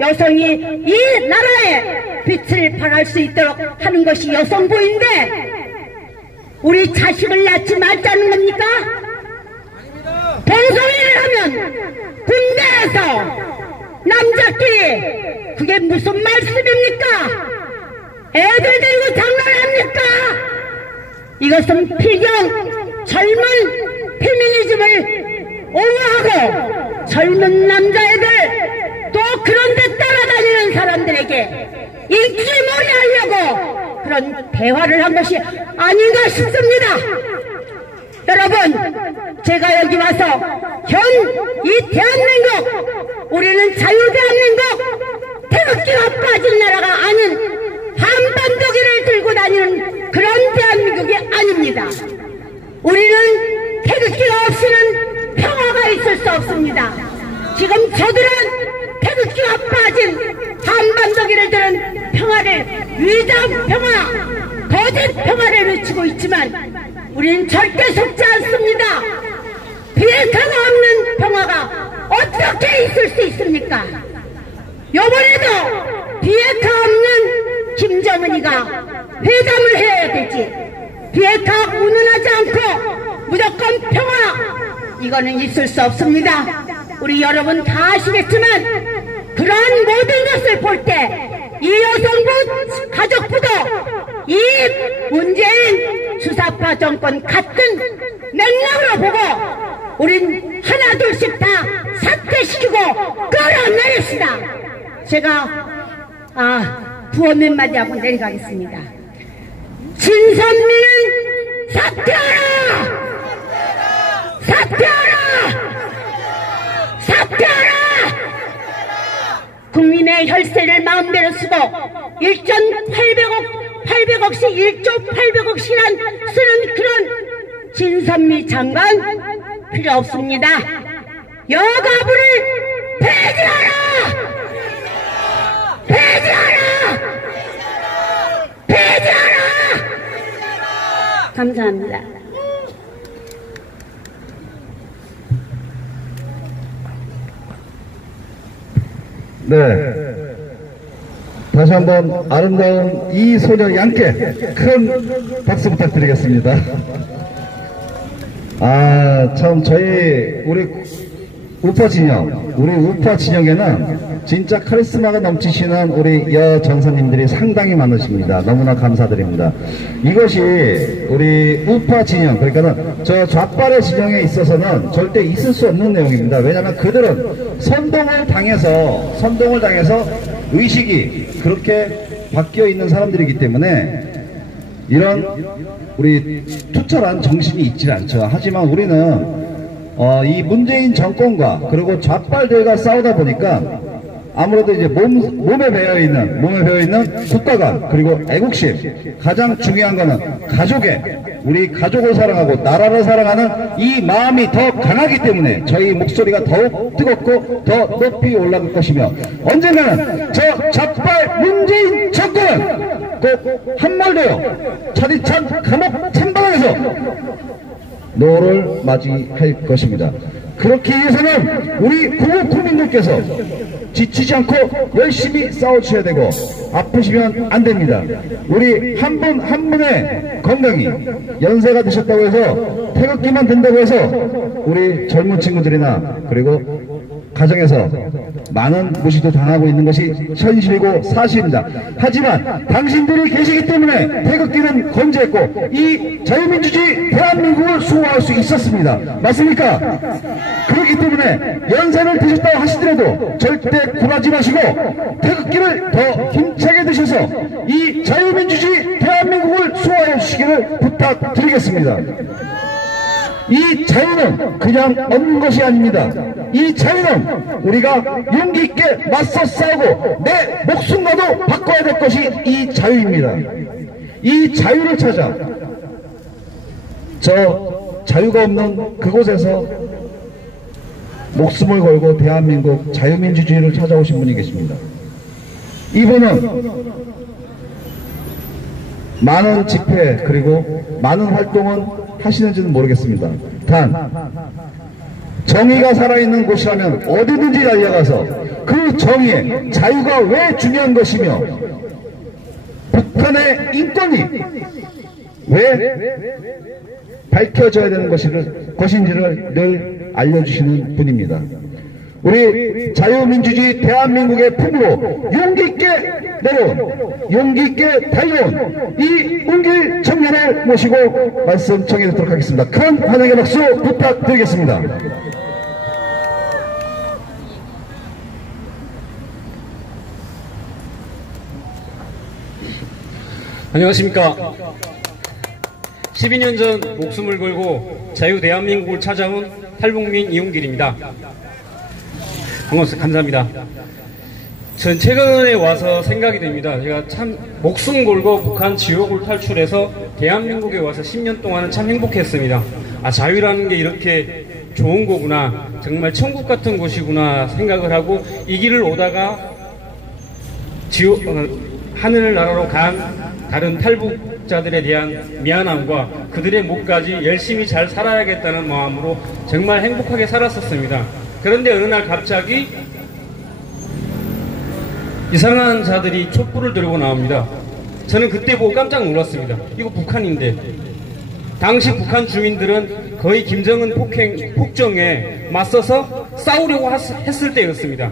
여성이 이 나라에 빛을 발할 수 있도록 하는 것이 여성부인데 우리 자식을 낳지 말자는 겁니까? 동성애를 하면 군대에서 남자끼리 그게 무슨 말씀입니까? 애들 데리고 장난합니까? 이것은 필경 젊은 페미니즘을 옹호하고 젊은 남자애들 또 그런 데 따라다니는 사람들에게 인기몰이 하려고 그런 대화를 한 것이 아닌가 싶습니다. 여러분, 제가 여기 와서 현 이 대한민국, 우리는 자유대한민국, 태극기가 빠진 나라가 아닌 한반도기를 들고 다니는 그런 대한민국이 아닙니다. 우리는 태극기가 없이는 평화가 있을 수 없습니다. 지금 저들은 태극기가 빠진 한반도기를 들은 평화를 위장 평화, 거짓 평화를 외치고 있지만 우리는 절대 속지 않습니다. 비핵화가 없는 평화가 어떻게 있을 수 있습니까? 요번에도 비핵화 없는 김정은이가 회담을 해야 되지. 비핵화 운운하지 않고 무조건 평화, 이거는 있을 수 없습니다. 우리 여러분 다 아시겠지만 그런 모든 것을 볼 때 이 여성부 가족부도 이 문재인 수사파 정권 같은 맥락으로 보고 우린 하나 둘씩 다 사퇴시키고 끌어내립시다. 제가 부어 몇 마디 하고 내려가겠습니다. 진선미는 사퇴하라! 사퇴하라! 사퇴하라! 국민의 혈세를 마음대로 쓰고 800억씩 1조 800억씩이란 쓰는 그런 진선미 장관 필요 없습니다. 여가부를 폐지하라! 폐지하라! 폐지하라! 감사합니다. 네. 다시 한번 아름다운 이 소녀 양께 큰 박수 부탁드리겠습니다. 참 우리 우파 진영에는 진짜 카리스마가 넘치시는 우리 여전사님들이 상당히 많으십니다. 너무나 감사드립니다. 이것이 우리 우파 진영, 그러니까는 저 좌빨의 진영에 있어서는 절대 있을 수 없는 내용입니다. 왜냐하면 그들은 선동을 당해서 의식이 그렇게 바뀌어 있는 사람들이기 때문에 이런 우리 투철한 정신이 있질 않죠. 하지만 우리는 이 문재인 정권과 그리고 좌빨들과 싸우다 보니까 아무래도 이제 몸에 배어있는 국가관 그리고 애국심, 가장 중요한 거는 우리 가족을 사랑하고 나라를 사랑하는 이 마음이 더 강하기 때문에 저희 목소리가 더욱 뜨겁고 더 높이 올라갈 것이며 언젠가는 저 좌빨 문재인 정권은 꼭 한 말도요 차디찬 감옥 찬바닥에서 노를 맞이할 것입니다. 그렇기 위해서는 우리 구국 국민들께서 지치지 않고 열심히 싸워주셔야 되고 아프시면 안 됩니다. 우리 한 분 한 분의 건강이 연세가 드셨다고 해서 태극기만 든다고 해서 우리 젊은 친구들이나 그리고 가정에서 많은 무시도 당하고 있는 것이 현실이고 사실입니다. 하지만 당신들이 계시기 때문에 태극기는 건재했고 이 자유민주주의 대한민국을 수호할 수 있었습니다. 맞습니까? 그렇기 때문에 연산을 드셨다고 하시더라도 절대 굴하지 마시고 태극기를 더 힘차게 드셔서 이 자유민주주의 대한민국을 수호해 주시기를 부탁드리겠습니다. 이 자유는 그냥 얻는 것이 아닙니다. 이 자유는 우리가 용기 있게 맞서 싸우고 내 목숨과도 바꿔야 될 것이 이 자유입니다. 이 자유를 찾아 저 자유가 없는 그곳에서 목숨을 걸고 대한민국 자유민주주의를 찾아오신 분이 계십니다. 이분은 많은 집회 그리고 많은 활동은 하시는지는 모르겠습니다. 단 정의가 살아있는 곳이라면 어디든지 달려가서 그 정의에 자유가 왜 중요한 것이며 북한의 인권이 왜 밝혀져야 되는 것인지를 늘 알려주시는 분입니다. 우리 자유민주주의 대한민국의 품으로 용기있게 내려온 용기있게 달려온 이 운길 청년을 모시고 말씀 청해 듣도록 하겠습니다. 큰 환영의 박수 부탁드리겠습니다. 안녕하십니까. 12년 전 목숨을 걸고 자유 대한민국을 찾아온 탈북민 이용길입니다. 반갑습니다. 감사합니다. 전 최근에 와서 생각이 됩니다. 제가 참 목숨 걸고 북한 지옥을 탈출해서 대한민국에 와서 10년 동안은 참 행복했습니다. 아, 자유라는 게 이렇게 좋은 거구나, 정말 천국 같은 곳이구나 생각을 하고 이 길을 오다가 하늘나라로 간 다른 탈북자들에 대한 미안함과 그들의 몫까지 열심히 잘 살아야겠다는 마음으로 정말 행복하게 살았었습니다. 그런데 어느 날 갑자기 이상한 자들이 촛불을 들고 나옵니다. 저는 그때 보고 깜짝 놀랐습니다. 이거 북한인데. 당시 북한 주민들은 거의 김정은 폭정에 맞서서 싸우려고 했을 때였습니다.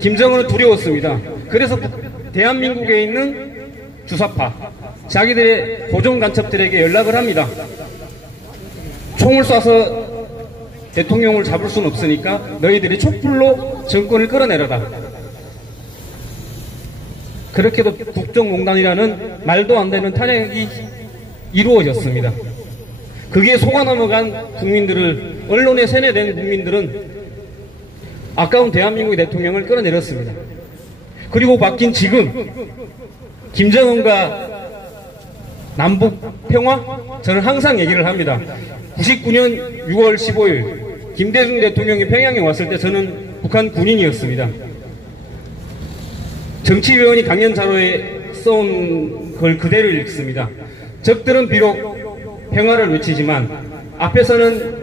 김정은은 두려웠습니다. 그래서 대한민국에 있는 주사파, 자기들의 고정간첩들에게 연락을 합니다. 총을 쏴서 대통령을 잡을 수는 없으니까 너희들이 촛불로 정권을 끌어내려라. 그렇게도 국정농단이라는 말도 안 되는 탄핵이 이루어졌습니다. 그게 속아 넘어간 국민들을, 언론에 세뇌된 국민들은 아까운 대한민국의 대통령을 끌어내렸습니다. 그리고 바뀐 지금 김정은과 남북 평화? 저는 항상 얘기를 합니다. 99년 6월 15일 김대중 대통령이 평양에 왔을 때 저는 북한 군인이었습니다. 정치위원이 강연자료에 써온 걸 그대로 읽습니다. 적들은 비록 평화를 외치지만 앞에서는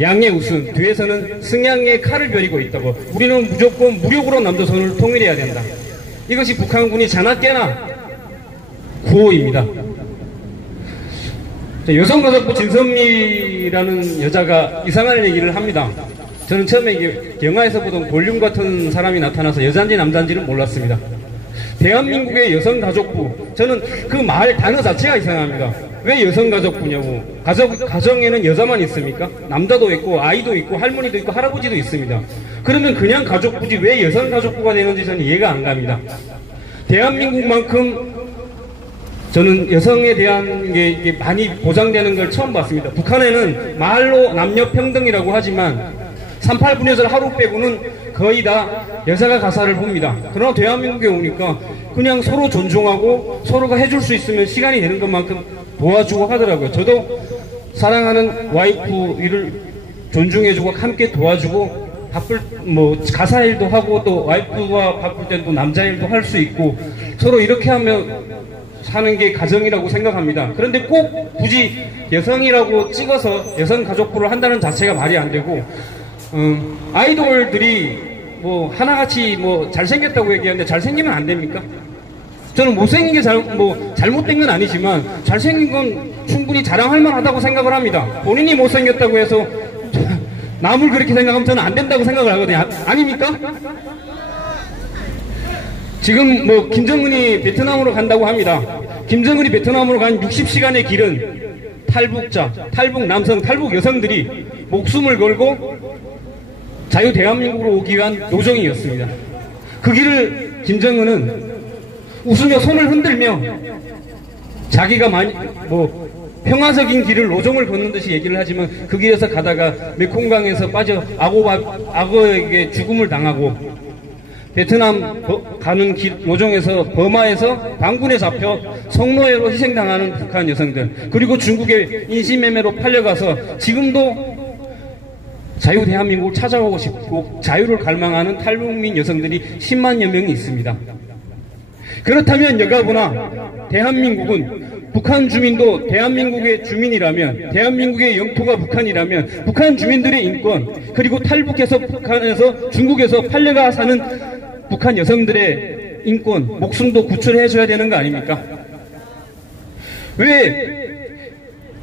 양의 웃음, 뒤에서는 승양의 칼을 벼리고 있다고. 우리는 무조건 무력으로 남조선을 통일해야 된다. 이것이 북한군이 자나깨나 구호입니다. 여성가족부 진선미라는 여자가 이상한 얘기를 합니다. 저는 처음에 이게 영화에서 보던 골룸 같은 사람이 나타나서 여잔지 남잔지는 몰랐습니다. 대한민국의 여성가족부, 저는 그 말 단어 자체가 이상합니다. 왜 여성가족부냐고. 가정에는 여자만 있습니까? 남자도 있고 아이도 있고 할머니도 있고 할아버지도 있습니다. 그러면 그냥 가족부지 왜 여성가족부가 되는지 저는 이해가 안 갑니다. 대한민국만큼 저는 여성에 대한 게 많이 보장되는 걸 처음 봤습니다. 북한에는 말로 남녀평등이라고 하지만 38분여절 하루 빼고는 거의 다 여자가 가사를 봅니다. 그러나 대한민국에 오니까 그냥 서로 존중하고 서로가 해줄 수 있으면 시간이 되는 것만큼 도와주고 하더라고요. 저도 사랑하는 와이프 일을 존중해주고 함께 도와주고 가사 일도 하고 또 와이프가 바쁠 땐 또 남자 일도 할 수 있고 서로 이렇게 하면 사는 게 가정이라고 생각합니다. 그런데 꼭 굳이 여성이라고 찍어서 여성가족부를 한다는 자체가 말이 안 되고, 아이돌들이 하나같이 잘생겼다고 얘기하는데 잘생기면 안 됩니까? 저는 못생긴 게 잘못된 건 아니지만 잘생긴 건 충분히 자랑할 만하다고 생각을 합니다. 본인이 못생겼다고 해서 남을 그렇게 생각하면 저는 안 된다고 생각을 하거든요. 아닙니까? 지금 뭐 김정은이 베트남으로 간다고 합니다. 김정은이 베트남으로 간 60시간의 길은 탈북자, 탈북 남성, 탈북 여성들이 목숨을 걸고 자유 대한민국으로 오기 위한 노정이었습니다. 그 길을 김정은은 웃으며 손을 흔들며 자기가 평화적인 길을 노정을 걷는 듯이 얘기를 하지만 그 길에서 가다가 메콩강에서 빠져 악어에게 죽음을 당하고 베트남 가는 노정에서 버마에서 반군에 잡혀 성노예로 희생당하는 북한 여성들, 그리고 중국의 인신매매로 팔려가서 지금도 자유 대한민국을 찾아오고 싶고 자유를 갈망하는 탈북민 여성들이 10만여 명이 있습니다. 그렇다면 여가부나 대한민국은 북한 주민도 대한민국의 주민이라면, 대한민국의 영토가 북한이라면 북한 주민들의 인권, 그리고 탈북해서 북한에서 중국에서 팔려가 사는 북한 여성들의 인권, 목숨도 구출해줘야 되는 거 아닙니까? 왜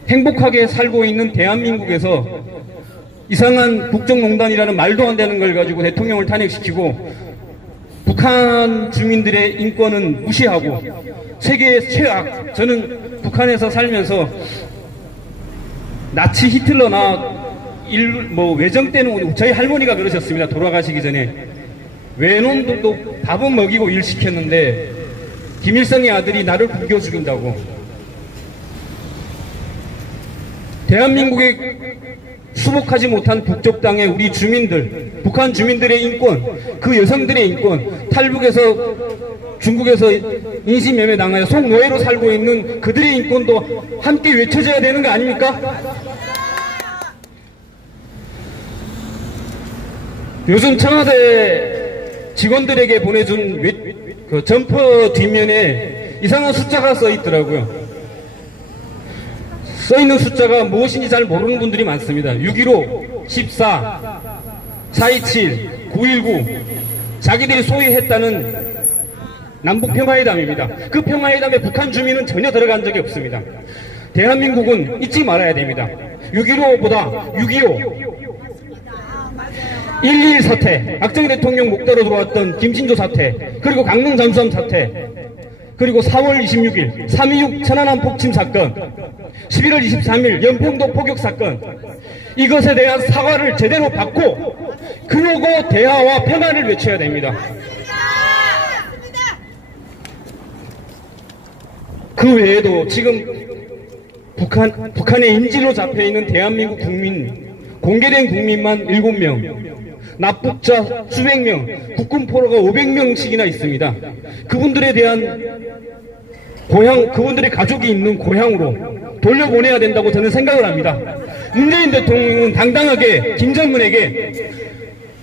행복하게 살고 있는 대한민국에서 이상한 국정농단이라는 말도 안 되는 걸 가지고 대통령을 탄핵시키고 북한 주민들의 인권은 무시하고 세계의 최악, 저는 북한에서 살면서 나치 히틀러나 외정 때는 저희 할머니가 그러셨습니다. 돌아가시기 전에 외놈들도 밥은 먹이고 일 시켰는데 김일성의 아들이 나를 굶겨 죽인다고. 대한민국에 수복하지 못한 북쪽 땅의 우리 주민들, 북한 주민들의 인권, 그 여성들의 인권, 탈북해서 중국에서 인신매매 당하여 속노예로 살고 있는 그들의 인권도 함께 외쳐져야 되는 거 아닙니까? 요즘 청와대 직원들에게 보내준 그 점퍼 뒷면에 이상한 숫자가 써 있더라고요. 써 있는 숫자가 무엇인지 잘 모르는 분들이 많습니다. 615, 14, 427, 919, 자기들이 소위 했다는 남북평화회담입니다. 그 평화회담에 북한 주민은 전혀 들어간 적이 없습니다. 대한민국은 잊지 말아야 됩니다. 6.15보다 6.25, 1.21 사태, 박정희 대통령 목다로 들어왔던 김신조 사태, 그리고 강릉 잠수함 사태, 그리고 4월 26일 3.26 천안함 폭침 사건, 11월 23일 연평도 포격 사건, 이것에 대한 사과를 제대로 받고 그러고 대화와 평화를 외쳐야 됩니다. 그 외에도 지금 북한의 인질로 잡혀있는 대한민국 국민, 공개된 국민만 7명, 납북자 수백 명, 국군포로가 500명씩이나 있습니다. 그분들에 대한 그분들의 가족이 있는 고향으로 돌려보내야 된다고 저는 생각을 합니다. 문재인 대통령은 당당하게 김정은에게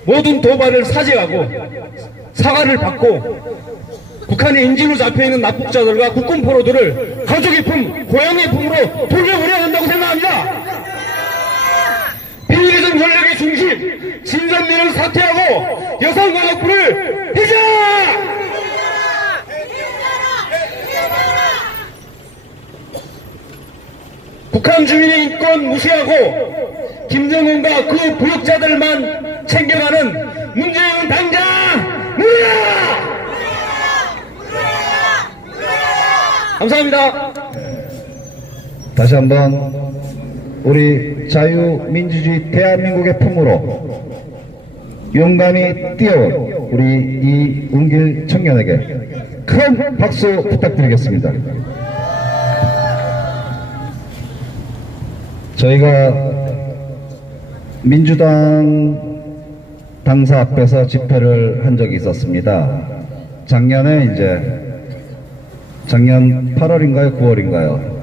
모든 도발을 사죄하고 사과를 받고 북한의 인질로 잡혀있는 납북자들과 국군포로들을 가족의 품, 고향의 품으로 돌려보내야 한다고 생각합니다. 비리즘 권력의 중심 진선미를 사퇴하고 여성과학부를 해자! 북한 주민의 인권 무시하고 김정은과 그 부역자들만 챙겨가는 문재인 당장 물러라! 감사합니다. 다시 한번 우리 자유민주주의 대한민국의 품으로 용감히 뛰어온 우리 이운길 청년에게 큰 박수 부탁드리겠습니다. 저희가 민주당 당사 앞에서 집회를 한 적이 있었습니다. 작년 8월인가요? 9월인가요?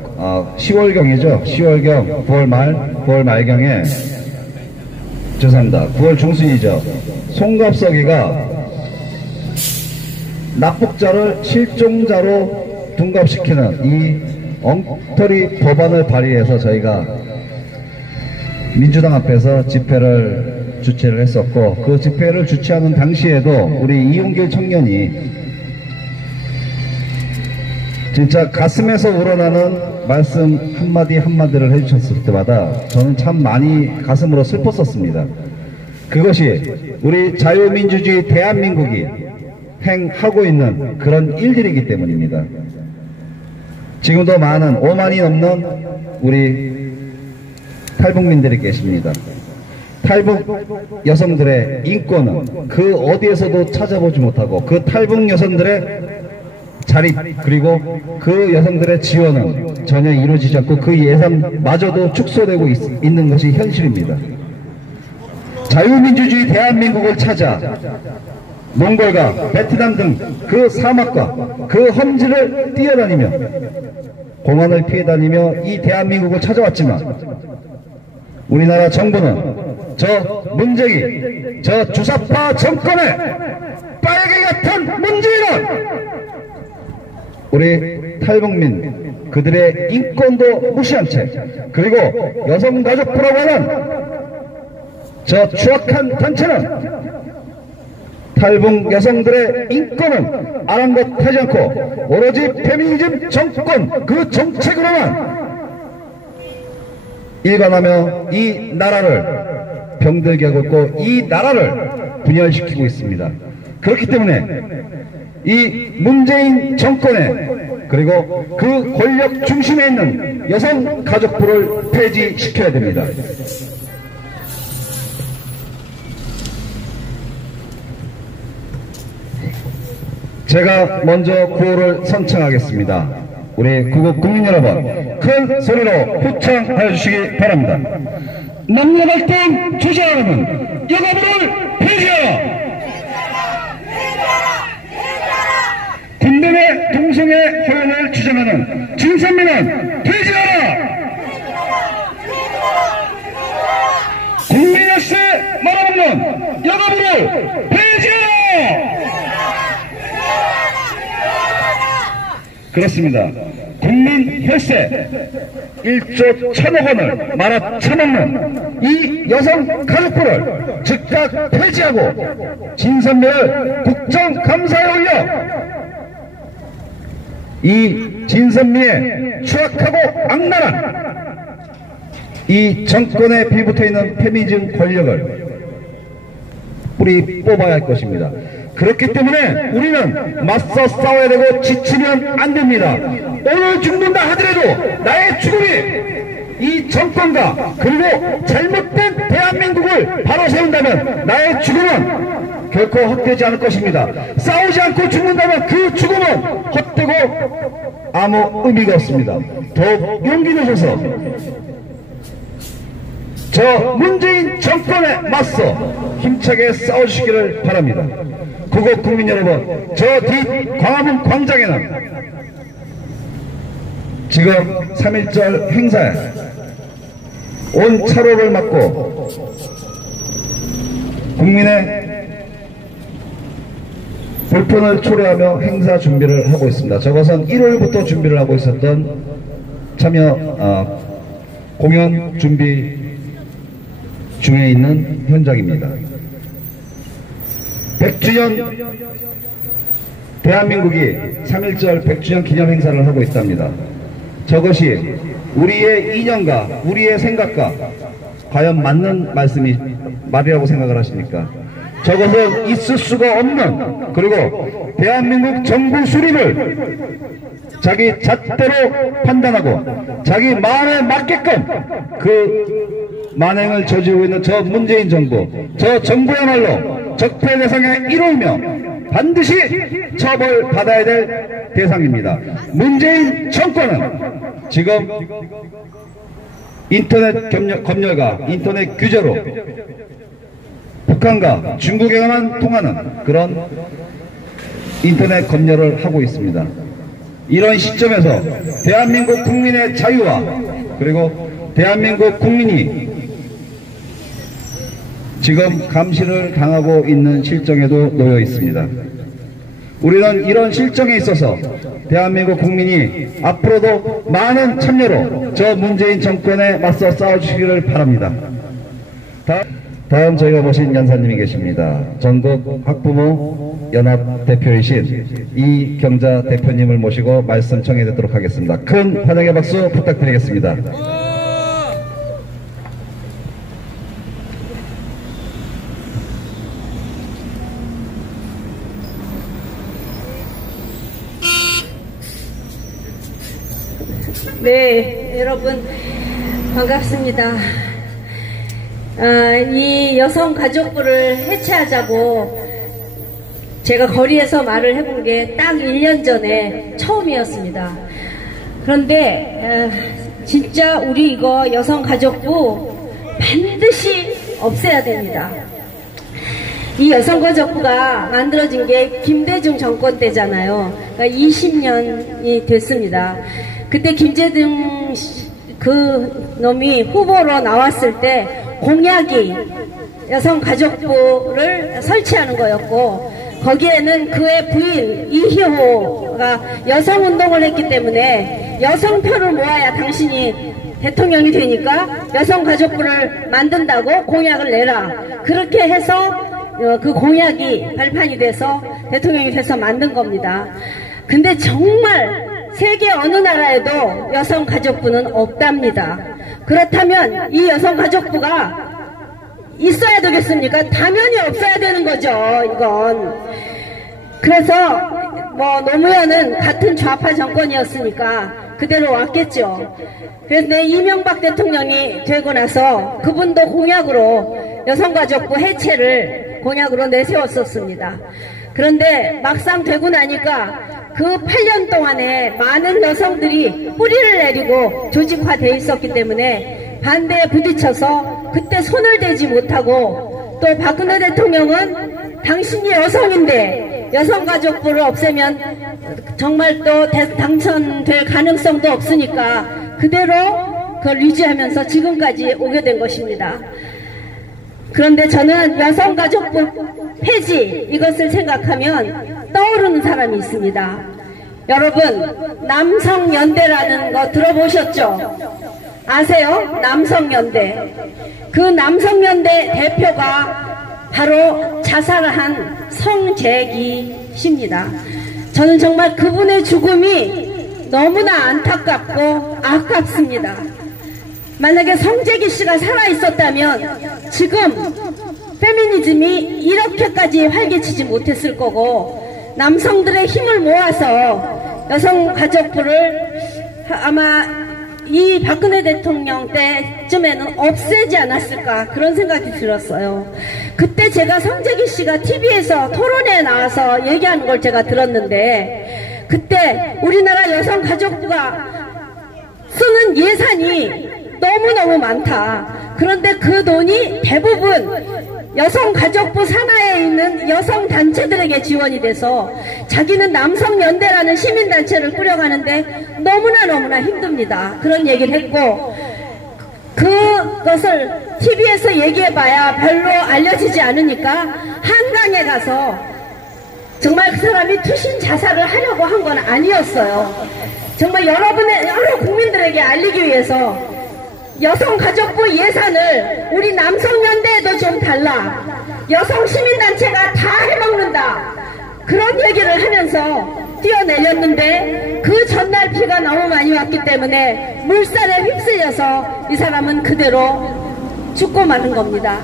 10월경이죠. 10월경, 9월 말경에, 죄송합니다. 9월 중순이죠. 송갑석이가 납북자를 실종자로 둔갑시키는 이 엉터리 법안을 발의해서 저희가 민주당 앞에서 집회를 주최를 했었고, 그 집회를 주최하는 당시에도 우리 이운길 청년이 진짜 가슴에서 우러나는 말씀 한마디 한마디를 해주셨을 때마다 저는 참 많이 가슴으로 슬펐었습니다. 그것이 우리 자유민주주의 대한민국이 행하고 있는 그런 일들이기 때문입니다. 지금도 많은 5만이 넘는 우리 탈북민들이 계십니다. 탈북 여성들의 인권은 그 어디에서도 찾아보지 못하고 그 탈북 여성들의 자립 그리고 그 여성들의 지원은 전혀 이루어지지 않고 그 예산마저도 축소되고 있는 것이 현실입니다. 자유민주주의 대한민국을 찾아 몽골과 베트남 등 그 사막과 그 험지를 뛰어다니며 공안을 피해다니며 이 대한민국을 찾아왔지만 우리나라 정부는 저 문재인, 저 주사파 정권의 빨개 같은 문재인은 우리 탈북민 그들의 인권도 무시한 채 그리고 여성가족부라고 하는 저 추악한 단체는 탈북 여성들의 인권은 아랑곳하지 않고 오로지 페미니즘 정권 그 정책으로만 일관하며 이 나라를 병들게 하고 있고 이 나라를 분열시키고 있습니다. 그렇기 때문에 이 문재인 정권에 그리고 그 권력 중심에 있는 여성가족부를 폐지시켜야 됩니다. 제가 먼저 구호를 선창하겠습니다. 우리 구국 국민 여러분 큰 소리로 호청해 주시기 바랍니다. 남녀 갈등 주저하는 여가부를 폐지하라! 군대의 동성애 허용을 주장하는 진선민은 폐지하라! 국민연세 말아먹는 여가부를 폐지하라! 그렇습니다. 국민 혈세 1조 1,000억 원을 말아 처먹는 이 여성 가족부를 즉각 폐지하고 진선미를 국정감사에 올려 이 진선미의 추악하고 악랄한 이 정권에 빌붙어 있는 페미니즘 권력을 뿌리 뽑아야 할 것입니다. 그렇기 때문에 우리는 맞서 싸워야 되고 지치면 안 됩니다. 오늘 죽는다 하더라도 나의 죽음이 이 정권과 그리고 잘못된 대한민국을 바로 세운다면 나의 죽음은 결코 헛되지 않을 것입니다. 싸우지 않고 죽는다면 그 죽음은 헛되고 아무 의미가 없습니다. 더욱 용기 내셔서 저 문재인 정권에 맞서 힘차게 싸워주시기를 바랍니다. 구국 국민 여러분, 저 뒤 광화문 광장에는 지금 3.1절 행사에 온 차로를 막고 국민의 불편을 초래하며 행사 준비를 하고 있습니다. 저것은 1월부터 준비를 하고 있었던 공연 준비 중에 있는 현장입니다. 100주년 대한민국이 3.1절 100주년 기념 행사를 하고 있답니다. 저것이 우리의 이념과 우리의 생각과 과연 맞는 말이라고 생각을 하십니까? 저것은 있을 수가 없는, 그리고 대한민국 정부 수립을 자기 잣대로 판단하고 자기 마음에 맞게끔 그 만행을 저지르고 있는 저 문재인 정부, 저 정부야말로 적폐 대상의 1호이며 반드시 처벌받아야 될 대상입니다. 문재인 정권은 지금 인터넷 검열과 인터넷 규제로 북한과 중국에만 통하는 그런 인터넷 검열을 하고 있습니다. 이런 시점에서 대한민국 국민의 자유와 그리고 대한민국 국민이 지금 감시를 당하고 있는 실정에도 놓여 있습니다. 우리는 이런 실정에 있어서 대한민국 국민이 앞으로도 많은 참여로 저 문재인 정권에 맞서 싸워주시기를 바랍니다. 다음 저희가 모신 연사님이 계십니다. 전국 학부모 연합 대표이신 이경자 대표님을 모시고 말씀 청해 듣도록 하겠습니다. 큰 환영의 박수 부탁드리겠습니다. 네, 여러분 반갑습니다. 이 여성가족부를 해체하자고 제가 거리에서 말을 해본 게 딱 1년 전에 처음이었습니다. 그런데 진짜 우리 이거 여성가족부 반드시 없애야 됩니다. 이 여성가족부가 만들어진 게 김대중 정권 때잖아요. 그러니까 20년이 됐습니다. 그때 김대중 그 놈이 후보로 나왔을 때 공약이 여성가족부를 설치하는 거였고, 거기에는 그의 부인 이희호가 여성운동을 했기 때문에 여성표를 모아야 당신이 대통령이 되니까 여성가족부를 만든다고 공약을 내라. 그렇게 해서 그 공약이 발판이 돼서 대통령이 돼서 만든 겁니다. 근데 정말 세계 어느 나라에도 여성가족부는 없답니다. 그렇다면 이 여성가족부가 있어야 되겠습니까? 당연히 없어야 되는 거죠, 이건. 그래서 노무현은 같은 좌파 정권이었으니까 그대로 왔겠죠. 그래서 이명박 대통령이 되고 나서 그분도 공약으로 여성가족부 해체를 공약으로 내세웠었습니다. 그런데 막상 되고 나니까 그 8년 동안에 많은 여성들이 뿌리를 내리고 조직화되어 있었기 때문에 반대에 부딪혀서 그때 손을 대지 못하고, 또 박근혜 대통령은 당신이 여성인데 여성가족부를 없애면 정말 또 당선될 가능성도 없으니까 그대로 그걸 유지하면서 지금까지 오게 된 것입니다. 그런데 저는 여성가족부 폐지 이것을 생각하면 떠오르는 사람이 있습니다. 여러분, 남성연대라는 거 들어보셨죠? 아세요? 남성연대. 그 남성연대 대표가 바로 자살한 성재기 씨입니다. 저는 정말 그분의 죽음이 너무나 안타깝고 아깝습니다. 만약에 성재기 씨가 살아있었다면 지금 페미니즘이 이렇게까지 활개치지 못했을 거고, 남성들의 힘을 모아서 여성가족부를 아마 이 박근혜 대통령 때쯤에는 없애지 않았을까, 그런 생각이 들었어요. 그때 제가 성재기 씨가 TV에서 토론회에 나와서 얘기하는 걸 제가 들었는데, 그때 우리나라 여성가족부가 쓰는 예산이 너무너무 많다. 그런데 그 돈이 대부분 여성가족부 산하에 있는 여성단체들에게 지원이 돼서 자기는 남성연대라는 시민단체를 꾸려가는데 너무나 힘듭니다. 그런 얘기를 했고, 그것을 TV에서 얘기해봐야 별로 알려지지 않으니까 한강에 가서 정말 그 사람이 투신 자살을 하려고 한 건 아니었어요. 정말 여러 국민들에게 알리기 위해서 여성가족부 예산을 우리 남성연대에도 좀 달라, 여성 시민단체가 다 해먹는다, 그런 얘기를 하면서 뛰어내렸는데 그 전날 비가 너무 많이 왔기 때문에 물살에 휩쓸려서 이 사람은 그대로 죽고 마는 겁니다.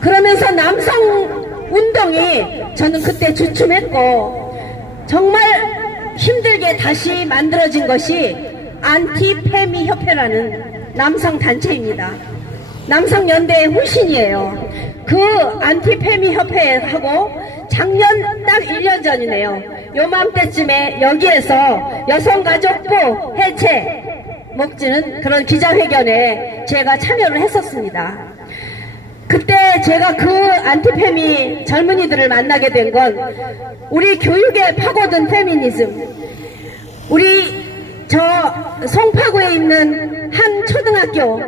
그러면서 남성운동이 저는 그때 주춤했고, 정말 힘들게 다시 만들어진 것이 안티페미 협회라는 남성단체입니다. 남성연대의 후신이에요. 그 안티페미 협회하고 작년 딱 1년 전이네요. 요맘때쯤에 여기에서 여성가족부 해체 목지는 그런 기자회견에 제가 참여를 했었습니다. 그때 제가 그 안티페미 젊은이들을 만나게 된 건 우리 교육에 파고든 페미니즘, 우리 송파구에 있는 한 초등학교,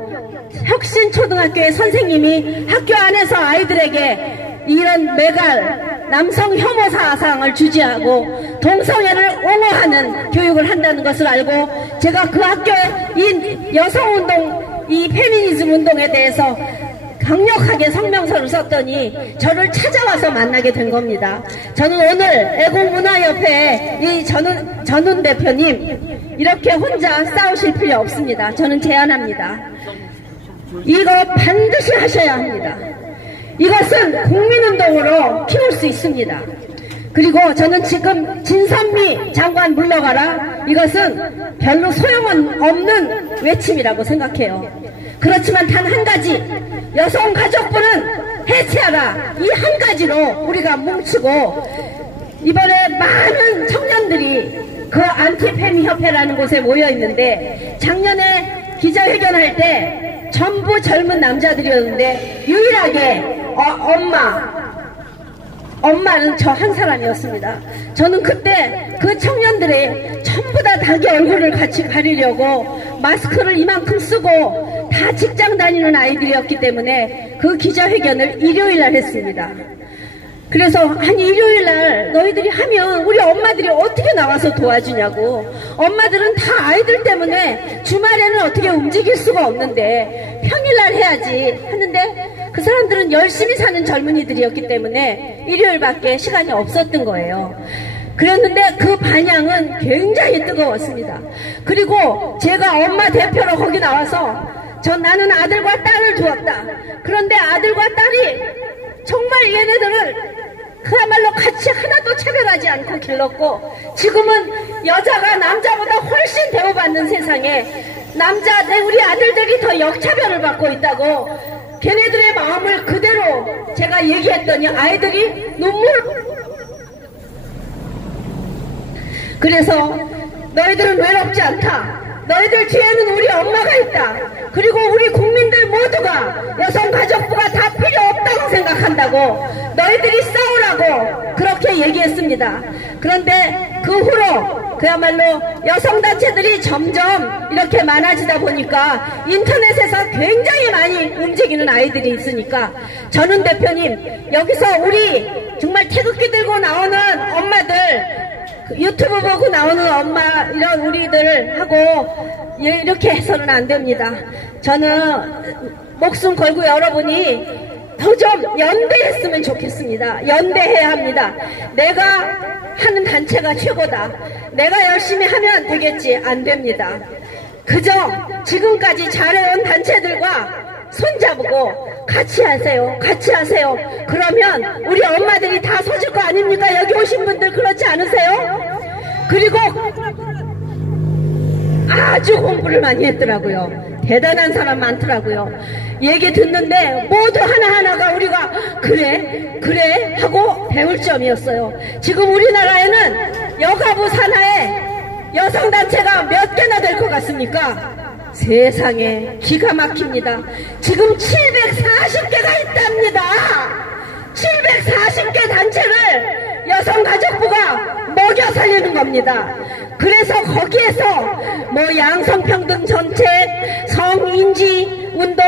혁신초등학교의 선생님이 학교 안에서 아이들에게 이런 매갈 남성 혐오 사상을 주지하고 동성애를 옹호하는 교육을 한다는 것을 알고, 제가 그 학교에 이 여성운동, 이 페미니즘 운동에 대해서 강력하게 성명서를 썼더니 저를 찾아와서 만나게 된 겁니다. 저는 오늘 애국문화협회 이 전훈 대표님 이렇게 혼자 싸우실 필요 없습니다. 저는 제안합니다. 이거 반드시 하셔야 합니다. 이것은 국민운동으로 키울 수 있습니다. 그리고 저는 지금 진선미 장관 물러가라, 이것은 별로 소용은 없는 외침이라고 생각해요. 그렇지만 단 한 가지, 여성가족부는 해체하라, 이 한 가지로 우리가 뭉치고, 이번에 많은 청년들이 그 안티페미협회라는 곳에 모여있는데 작년에 기자회견할 때 전부 젊은 남자들이었는데 유일하게 엄마는 저 한 사람이었습니다. 저는 그때 그 청년들의 전부 다 자기 얼굴을 같이 가리려고 마스크를 이만큼 쓰고 다 직장 다니는 아이들이었기 때문에 그 기자회견을 일요일날 했습니다. 그래서 아니 일요일날 너희들이 하면 우리 엄마들이 어떻게 나와서 도와주냐고. 엄마들은 다 아이들 때문에 주말에는 어떻게 움직일 수가 없는데 평일날 해야지 하는데 그 사람들은 열심히 사는 젊은이들이었기 때문에 일요일밖에 시간이 없었던 거예요. 그랬는데 그 반향은 굉장히 뜨거웠습니다. 그리고 제가 엄마 대표로 거기 나와서 나는 아들과 딸을 두었다. 그런데 아들과 딸이 정말 얘네들을 그야말로 같이 하나도 차별하지 않고 길렀고, 지금은 여자가 남자보다 훨씬 대우받는 세상에 우리 아들들이 더 역차별을 받고 있다고 걔네들의 마음을 그대로 제가 얘기했더니 아이들이 그래서 너희들은 외롭지 않다. 너희들 뒤에는 우리 엄마가 있다. 그리고 우리 국민들 모두가 여성가족부가 다 필요 없다고 생각한다고 너희들이 싸우라고 그렇게 얘기했습니다. 그런데 그 후로 그야말로 여성단체들이 점점 이렇게 많아지다 보니까 인터넷에서 굉장히 많이 움직이는 아이들이 있으니까 전훈 대표님, 여기서 우리 정말 태극기 들고 나오는 엄마들, 유튜브 보고 나오는 엄마 이런 우리들하고 이렇게 해서는 안 됩니다. 저는 목숨 걸고 여러분이 더 좀 연대했으면 좋겠습니다. 연대해야 합니다. 내가 하는 단체가 최고다. 내가 열심히 하면 되겠지. 안 됩니다. 그저 지금까지 잘해온 단체들과 손잡고 같이 하세요. 같이 하세요. 그러면 우리 엄마들이 다 서줄 거 아닙니까? 여기 오신 분들 그렇지 않으세요? 그리고 아주 공부를 많이 했더라고요. 대단한 사람 많더라고요. 얘기 듣는데 모두 하나하나가 우리가 그래 하고 배울 점이었어요. 지금 우리나라에는 여가부 산하에 여성단체가 몇 개나 될 것 같습니까? 세상에 기가 막힙니다. 지금 740개가 있답니다. 740개 단체를 여성가족부가 먹여 살리는 겁니다. 그래서 거기에서 뭐 양성평등 정책, 성인지 운동,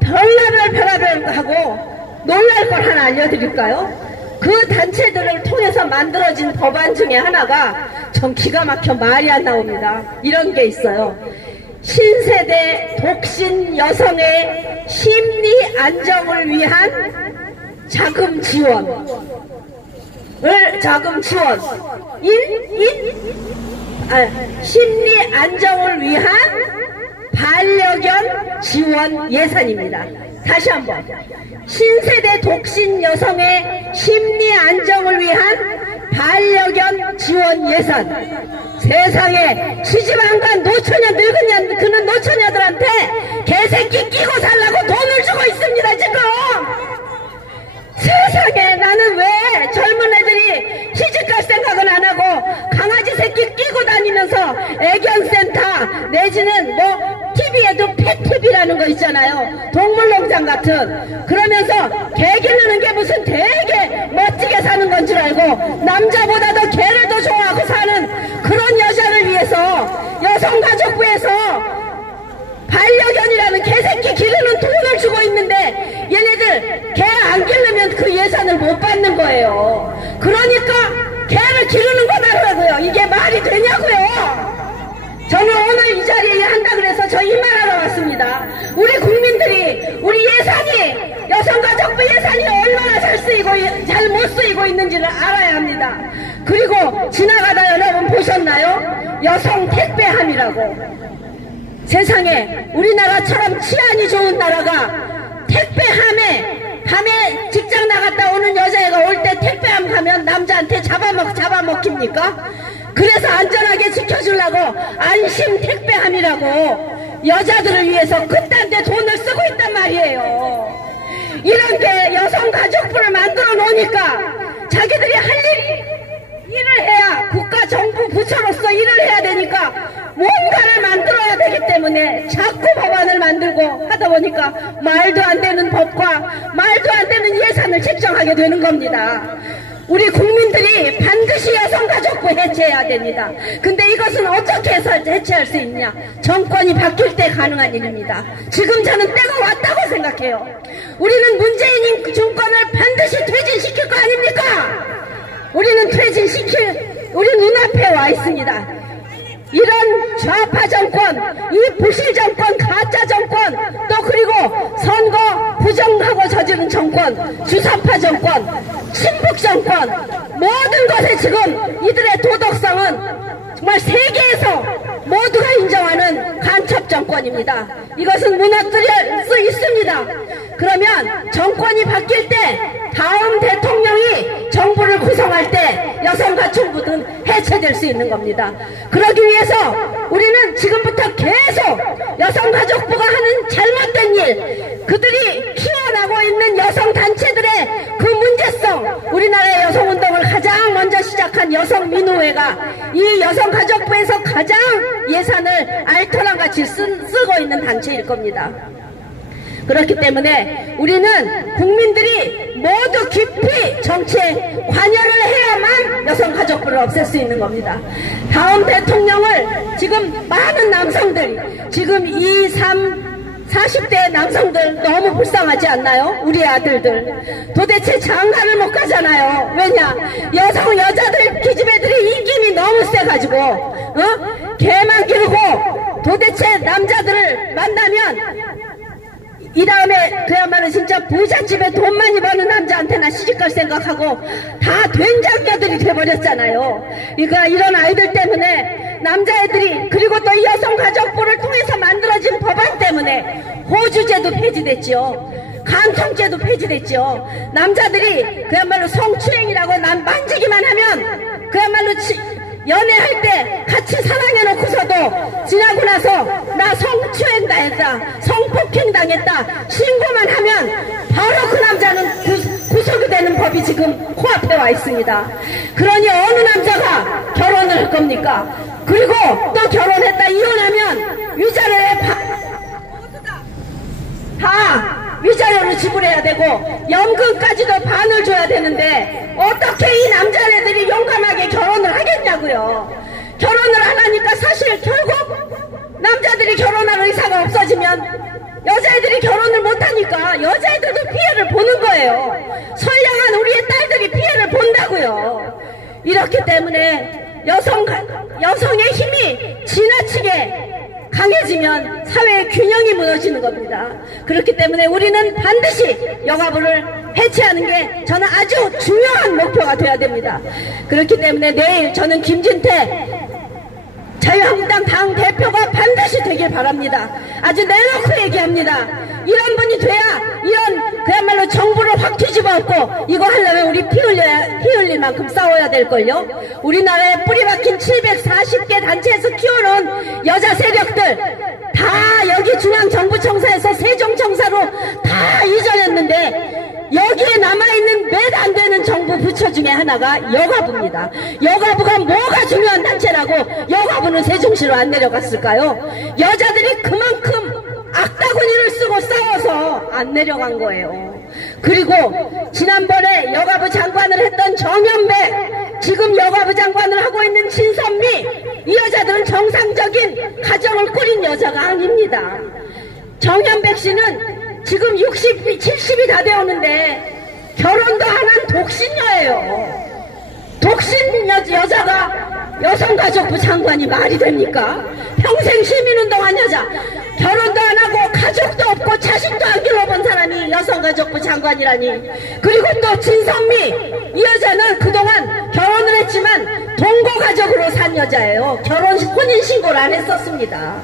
별의별 하고 놀랄 걸 하나 알려드릴까요? 그 단체들을 통해서 만들어진 법안 중에 하나가 전 기가 막혀 말이 안 나옵니다. 이런 게 있어요. 신세대 독신 여성의 심리 안정을 위한 자금 지원. 심리 안정을 위한 반려견 지원 예산입니다. 다시 한번. 신세대 독신 여성의 심리 안정을 위한 반려견 지원 예산. 세상에 시집 안 간 노처녀 늙은 노처녀들한테 개새끼 끼고 살라고 돈을 주고 있습니다. 지금 세상에 나는 왜 젊은 애들이 시집갈 생각은 안 하고 강아지 새끼 끼고 다니면서 애견센터 내지는 뭐 TV에도 펫TV라는 거 있잖아요. 동물농장 같은. 그러면서 개 기르는 게 무슨 되게 멋지게 사는 건 줄 알고 남자보다도 개를 더 좋아하고 사는 그런 여자를 위해서 여성가족부에서 반려견이라는 개새끼 기르는 돈을 주고 있는데 얘네들 개 안 기르면 그 예산을 못 받는 거예요. 그러니까 개를 기르는 거다라고요. 이게 말이 되냐고요. 저는 오늘 이 자리에 한다 그래서 저 이 말하러 왔습니다. 우리 국민들이 우리 예산이 지나가다 여러분 보셨나요? 여성 택배함이라고. 세상에 우리나라처럼 치안이 좋은 나라가 택배함에 밤에 직장 나갔다 오는 여자애가 올 때 택배함 가면 남자한테 잡아먹힙니까? 그래서 안전하게 지켜주려고 안심 택배함이라고 여자들을 위해서 그딴 데 돈을 쓰고 있단 말이에요. 이렇게 여성가족부를 만들어 놓으니까 자기들이 할 일을 해야 국가 정부 부처로서 일을 해야 되니까 뭔가를 만들어야 되기 때문에 자꾸 법안을 만들고 하다 보니까 말도 안 되는 법과 말도 안 되는 예산을 책정하게 되는 겁니다. 우리 국민들이 반드시 여성가족부 해체해야 됩니다. 근데 이것은 어떻게 해서 해체할 수 있냐? 정권이 바뀔 때 가능한 일입니다. 지금 저는 때가 왔다고 생각해요. 우리는 문재인 정권을 반드시 퇴진시킬 거 아닙니까? 우리는 우리 눈앞에 와 있습니다. 이런 좌파 정권, 이 부실 정권, 가짜 정권, 또 그리고 선거 부정하고 저지른 정권, 주사파 정권, 친북 정권, 모든 것에 지금 이들의 도덕성은 정말 세계에서 모두가 인정하는 간첩 정권입니다. 이것은 무너뜨릴 수 있습니다. 그러면 정권이 바뀔 때 다음 대통령이 정부를 구성할 때 여성가족부는 해체될 수 있는 겁니다. 그러기 위해서 우리는 지금부터 계속 여성가족부가 하는 잘못된 일, 그들이 키워나고 있는 여성단체들의 그 문제성, 우리나라의 여성운동을 가장 먼저 시작한 여성민우회가 이 여성가족부에서 가장 예산을 알토란같이 쓰고 있는 단체일 겁니다. 그렇기 때문에 우리는 국민들이 모두 깊이 정치에 관여를 해야만 여성가족부를 없앨 수 있는 겁니다. 다음 대통령을 지금 많은 남성들이, 지금 40대 남성들 너무 불쌍하지 않나요? 우리 아들들 도대체 장가를 못 가잖아요. 왜냐? 여자들 기집애들이 입김이 너무 세가지고 개만 기르고 도대체 남자들을 만나면 이 다음에 그야말로 진짜 부잣집에 돈 많이 버는 남자한테나 시집갈 생각하고 다 된장녀들이 돼버렸잖아요. 그러니까 이런 아이들 때문에 남자애들이, 그리고 또 이 여성가족부를 통해서 만들어진 법안 때문에 호주제도 폐지됐죠. 간통죄도 폐지됐죠. 남자들이 그야말로 성추행이라고 만지기만 하면 그야말로 연애할 때 같이 사랑해놓고서도 지나고 나서 나 성추행 당했다, 성폭행 당했다 신고만 하면 바로 그 남자는 구속이 되는 법이 지금 코앞에 와 있습니다. 그러니 어느 남자가 결혼을 할 겁니까? 그리고 또 결혼했다 이혼하면 위자료에 다 위자료로 지불해야 되고 연금까지도 반을 줘야 되는데 어떻게 이 남자애들이 용감하게 결혼을 하겠냐고요. 결혼을 안 하니까 사실 결국 남자들이 결혼할 의사가 없어지면 여자애들이 결혼을 못하니까 여자애들도 피해를 보는 거예요. 선량한 우리의 딸들이 피해를 본다고요. 이렇기 때문에 여성의 힘이 지나치게 강해지면 사회의 균형이 무너지는 겁니다. 그렇기 때문에 우리는 반드시 여가부를 해체하는 게 저는 아주 중요한 목표가 되어야 됩니다. 그렇기 때문에 내일 저는 김진태 자유한국당 당 대표가 반드시 되길 바랍니다. 아주 내놓고 얘기합니다. 이런 분이 돼야 이런 그야말로 정부를 확 뒤집어엎고 이거 하려면 우리 피 흘릴 만큼 싸워야 될걸요. 우리나라에 뿌리박힌 740개 단체에서 키워놓은 여자 세력들 다 여기 중앙정부청사에서 세종청사로 다 이전했는데 여기에 남아있는 몇 안 되는 정부 부처 중에 하나가 여가부입니다. 여가부가 뭐가 중요한 단체라고 여가부는 세종시로 안 내려갔을까요? 여자들이 그만큼 악다구니를 쓰고 싸워서 안 내려간 거예요. 그리고 지난번에 여가부 장관을 했던 정현백, 지금 여가부 장관을 하고 있는 진선미, 이 여자들은 정상적인 가정을 꾸린 여자가 아닙니다. 정현백 씨는 지금 60, 70이 다 되었는데 결혼도 안 한 독신녀예요. 독신 여자가 여성가족부 장관이 말이 됩니까? 평생 시민운동한 여자, 결혼도 안 하고 가족도 없고 자식도 안 길러본 사람이 여성가족부 장관이라니. 그리고 또 진선미, 이 여자는 그동안 결혼을 했지만 동거가족으로 산 여자예요. 혼인신고를 안 했었습니다.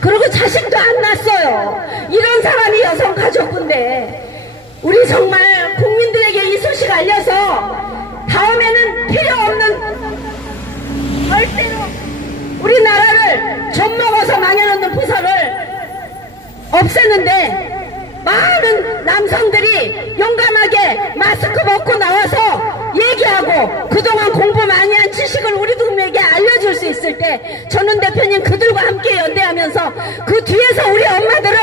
그리고 자식도 안 낳았어요. 이런 사람이 여성가족부인데 우리 정말 국민들에게 이 소식 알려서 다음에는 필요 없는 절대로 우리나라를 젖먹어서 망해놓는 부서를 없애는데 많은 남성들이 용감하게 마스크 벗고 나와서 얘기하고 그동안 공부 많이 한 지식을 우리 국민에게 알려줄 수 있을 때 전원 대표님 그들과 함께 연대하면서 그 뒤에서 우리 엄마들은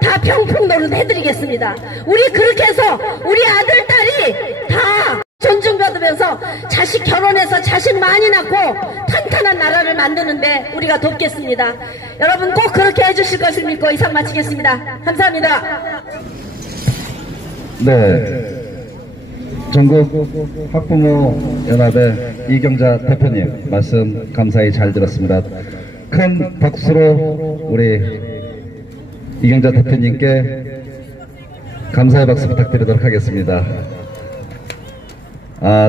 다 평풍 노릇 해드리겠습니다. 우리 그렇게 해서 우리 아들, 딸이 다 존중받으면서 자식 결혼해서 자식 많이 낳고 탄탄한 나라를 만드는데 우리가 돕겠습니다. 여러분 꼭 그렇게 해주실 것을 믿고 이상 마치겠습니다. 감사합니다. 네, 전국 학부모 연합의 이경자 대표님 말씀 감사히 잘 들었습니다. 큰 박수로 우리 이경자 대표님께 감사의 박수 부탁드리도록 하겠습니다.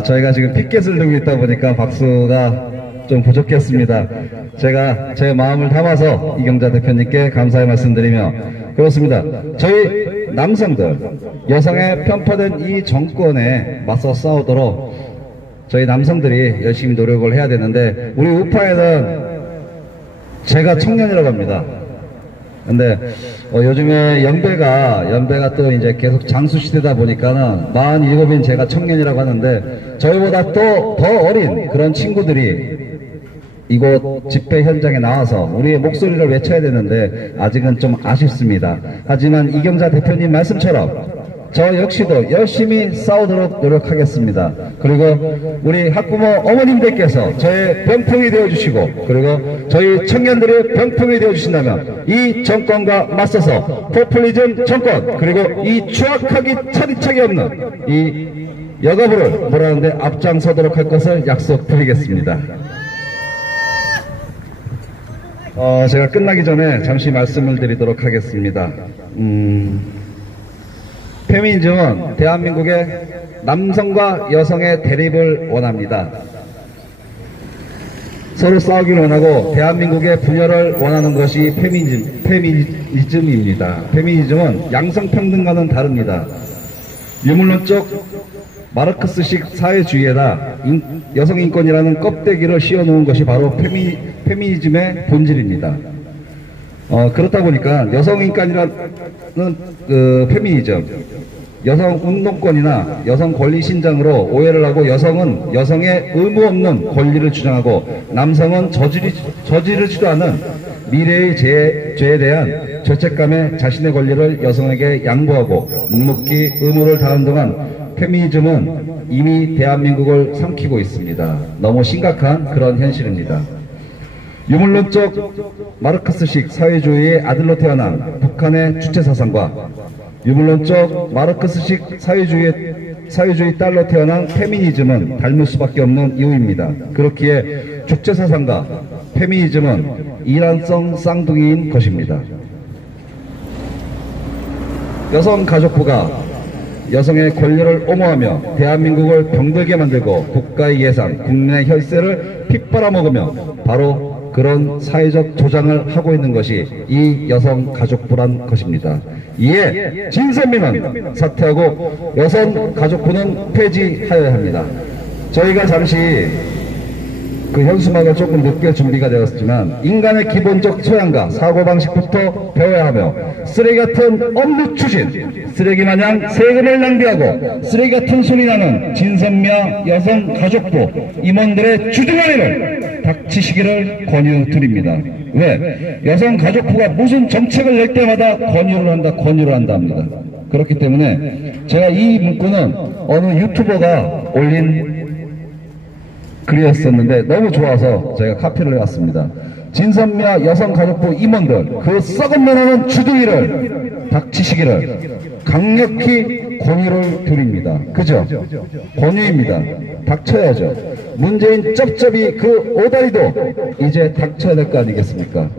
저희가 지금 피켓을 들고 있다 보니까 박수가 좀 부족했습니다. 제가 제 마음을 담아서 이경자 대표님께 감사의 말씀드리며, 그렇습니다. 저희 남성들, 여성에 편파된 이 정권에 맞서 싸우도록 저희 남성들이 열심히 노력을 해야 되는데, 우리 우파에는 제가 청년이라고 합니다. 근데 요즘에 연배가 또 이제 계속 장수시대다 보니까는 47인 제가 청년이라고 하는데, 저희보다 또 더 어린 그런 친구들이 이곳 집회 현장에 나와서 우리의 목소리를 외쳐야 되는데 아직은 좀 아쉽습니다. 하지만 이경자 대표님 말씀처럼 저 역시도 열심히 싸우도록 노력하겠습니다. 그리고 우리 학부모 어머님들께서 저의 병풍이 되어주시고, 그리고 저희 청년들의 병풍이 되어주신다면 이 정권과 맞서서 포퓰리즘 정권, 그리고 이 추악하기 차디차기 없는 이 여가부를 몰아내는데 앞장서도록 할 것을 약속드리겠습니다. 제가 끝나기 전에 잠시 말씀을 드리도록 하겠습니다. 페미니즘은 대한민국의 남성과 여성의 대립을 원합니다. 서로 싸우기를 원하고 대한민국의 분열을 원하는 것이 페미니즘입니다. 페미니즘은 양성평등과는 다릅니다. 유물론적 마르크스식 사회주의에다 여성인권이라는 껍데기를 씌워놓은 것이 바로 페미니즘의 본질입니다. 그렇다 보니까 여성인권이라는 페미니즘, 여성운동권이나 여성권리신장으로 오해를 하고, 여성은 여성의 의무 없는 권리를 주장하고 남성은 저지르지도 않은 미래의 죄에 대한 죄책감에 자신의 권리를 여성에게 양보하고 묵묵히 의무를 다하는 동안 페미니즘은 이미 대한민국을 삼키고 있습니다. 너무 심각한 그런 현실입니다. 유물론적 마르크스식 사회주의의 아들로 태어난 북한의 주체사상과 유물론적 마르크스식 사회주의 딸로 태어난 페미니즘은 닮을 수밖에 없는 이유입니다. 그렇기에 주체사상과 페미니즘은 일란성 쌍둥이인 것입니다. 여성가족부가 여성의 권리를 옹호하며 대한민국을 병들게 만들고 국가의 예산, 국민의 혈세를 핏빨아먹으며 바로 그런 사회적 조장을 하고 있는 것이 이 여성가족부란 것입니다. 이에 진선미는 사퇴하고 여성가족부는 폐지하여야 합니다. 저희가 잠시 그 현수막을 조금 늦게 준비가 되었지만 인간의 기본적 소양과 사고방식부터 배워야 하며, 쓰레기 같은 업무 추진, 쓰레기 마냥 세금을 낭비하고 쓰레기 같은 소리 나는 진선미와 여성가족부 임원들의 주둥아리를 닥치시기를 권유드립니다. 왜? 여성가족부가 무슨 정책을 낼 때마다 권유를 한다 합니다. 그렇기 때문에 제가 이 문구는 어느 유튜버가 올린 글이었었는데 너무 좋아서 제가 카피를 해왔습니다. 진선미와 여성가족부 임원들, 그 썩은 면하는 주둥이를 닥치시기를 강력히 권유를 드립니다. 그죠? 권유입니다. 닥쳐야죠. 문재인 쩝쩝이 그 오다리도 이제 닥쳐야 될 거 아니겠습니까?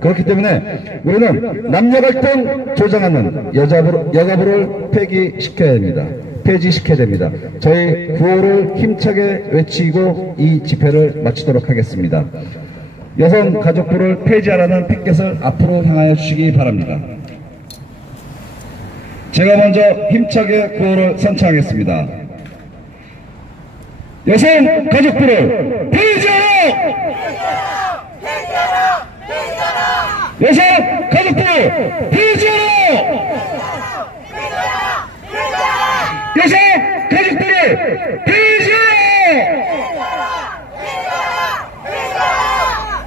그렇기 때문에 우리는 남녀갈등 조장하는 여가부를 폐기시켜야 합니다. 폐지시켜야 됩니다. 저희 구호를 힘차게 외치고 이 집회를 마치도록 하겠습니다. 여성가족부를 폐지하라는 피켓을 앞으로 향하여 주시기 바랍니다. 제가 먼저 힘차게 구호를 선창하겠습니다. 여성가족부를 폐지하라! 여성가족부를 폐지하라! 여성가족부를 폐지하라!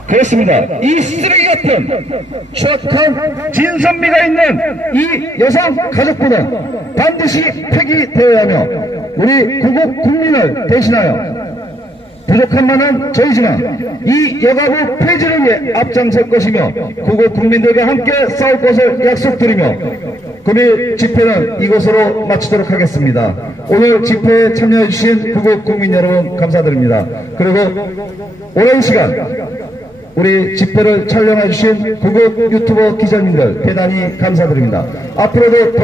그렇습니다. 이 쓰레기 같은 추악한 진선미가 있는 이 여성가족부는 반드시 폐기되어야 하며 우리 구국 국민을 대신하여 부족한 만은 저희지만 이 여가부 폐지를 위해 앞장설 것이며 구국 국민들과 함께 싸울 것을 약속드리며 금일 집회는 이것으로 마치도록 하겠습니다. 오늘 집회에 참여해 주신 구국 국민 여러분 감사드립니다. 그리고 오랜 시간 우리 집회를 촬영해 주신 구국 유튜버 기자님들 대단히 감사드립니다. 앞으로도 더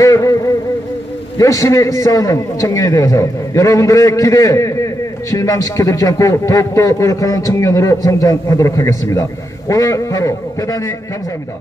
열심히 싸우는 청년이 되어서 여러분들의 기대에 실망시켜드리지 않고 더욱더 노력하는 청년으로 성장하도록 하겠습니다. 오늘 하루 대단히 감사합니다.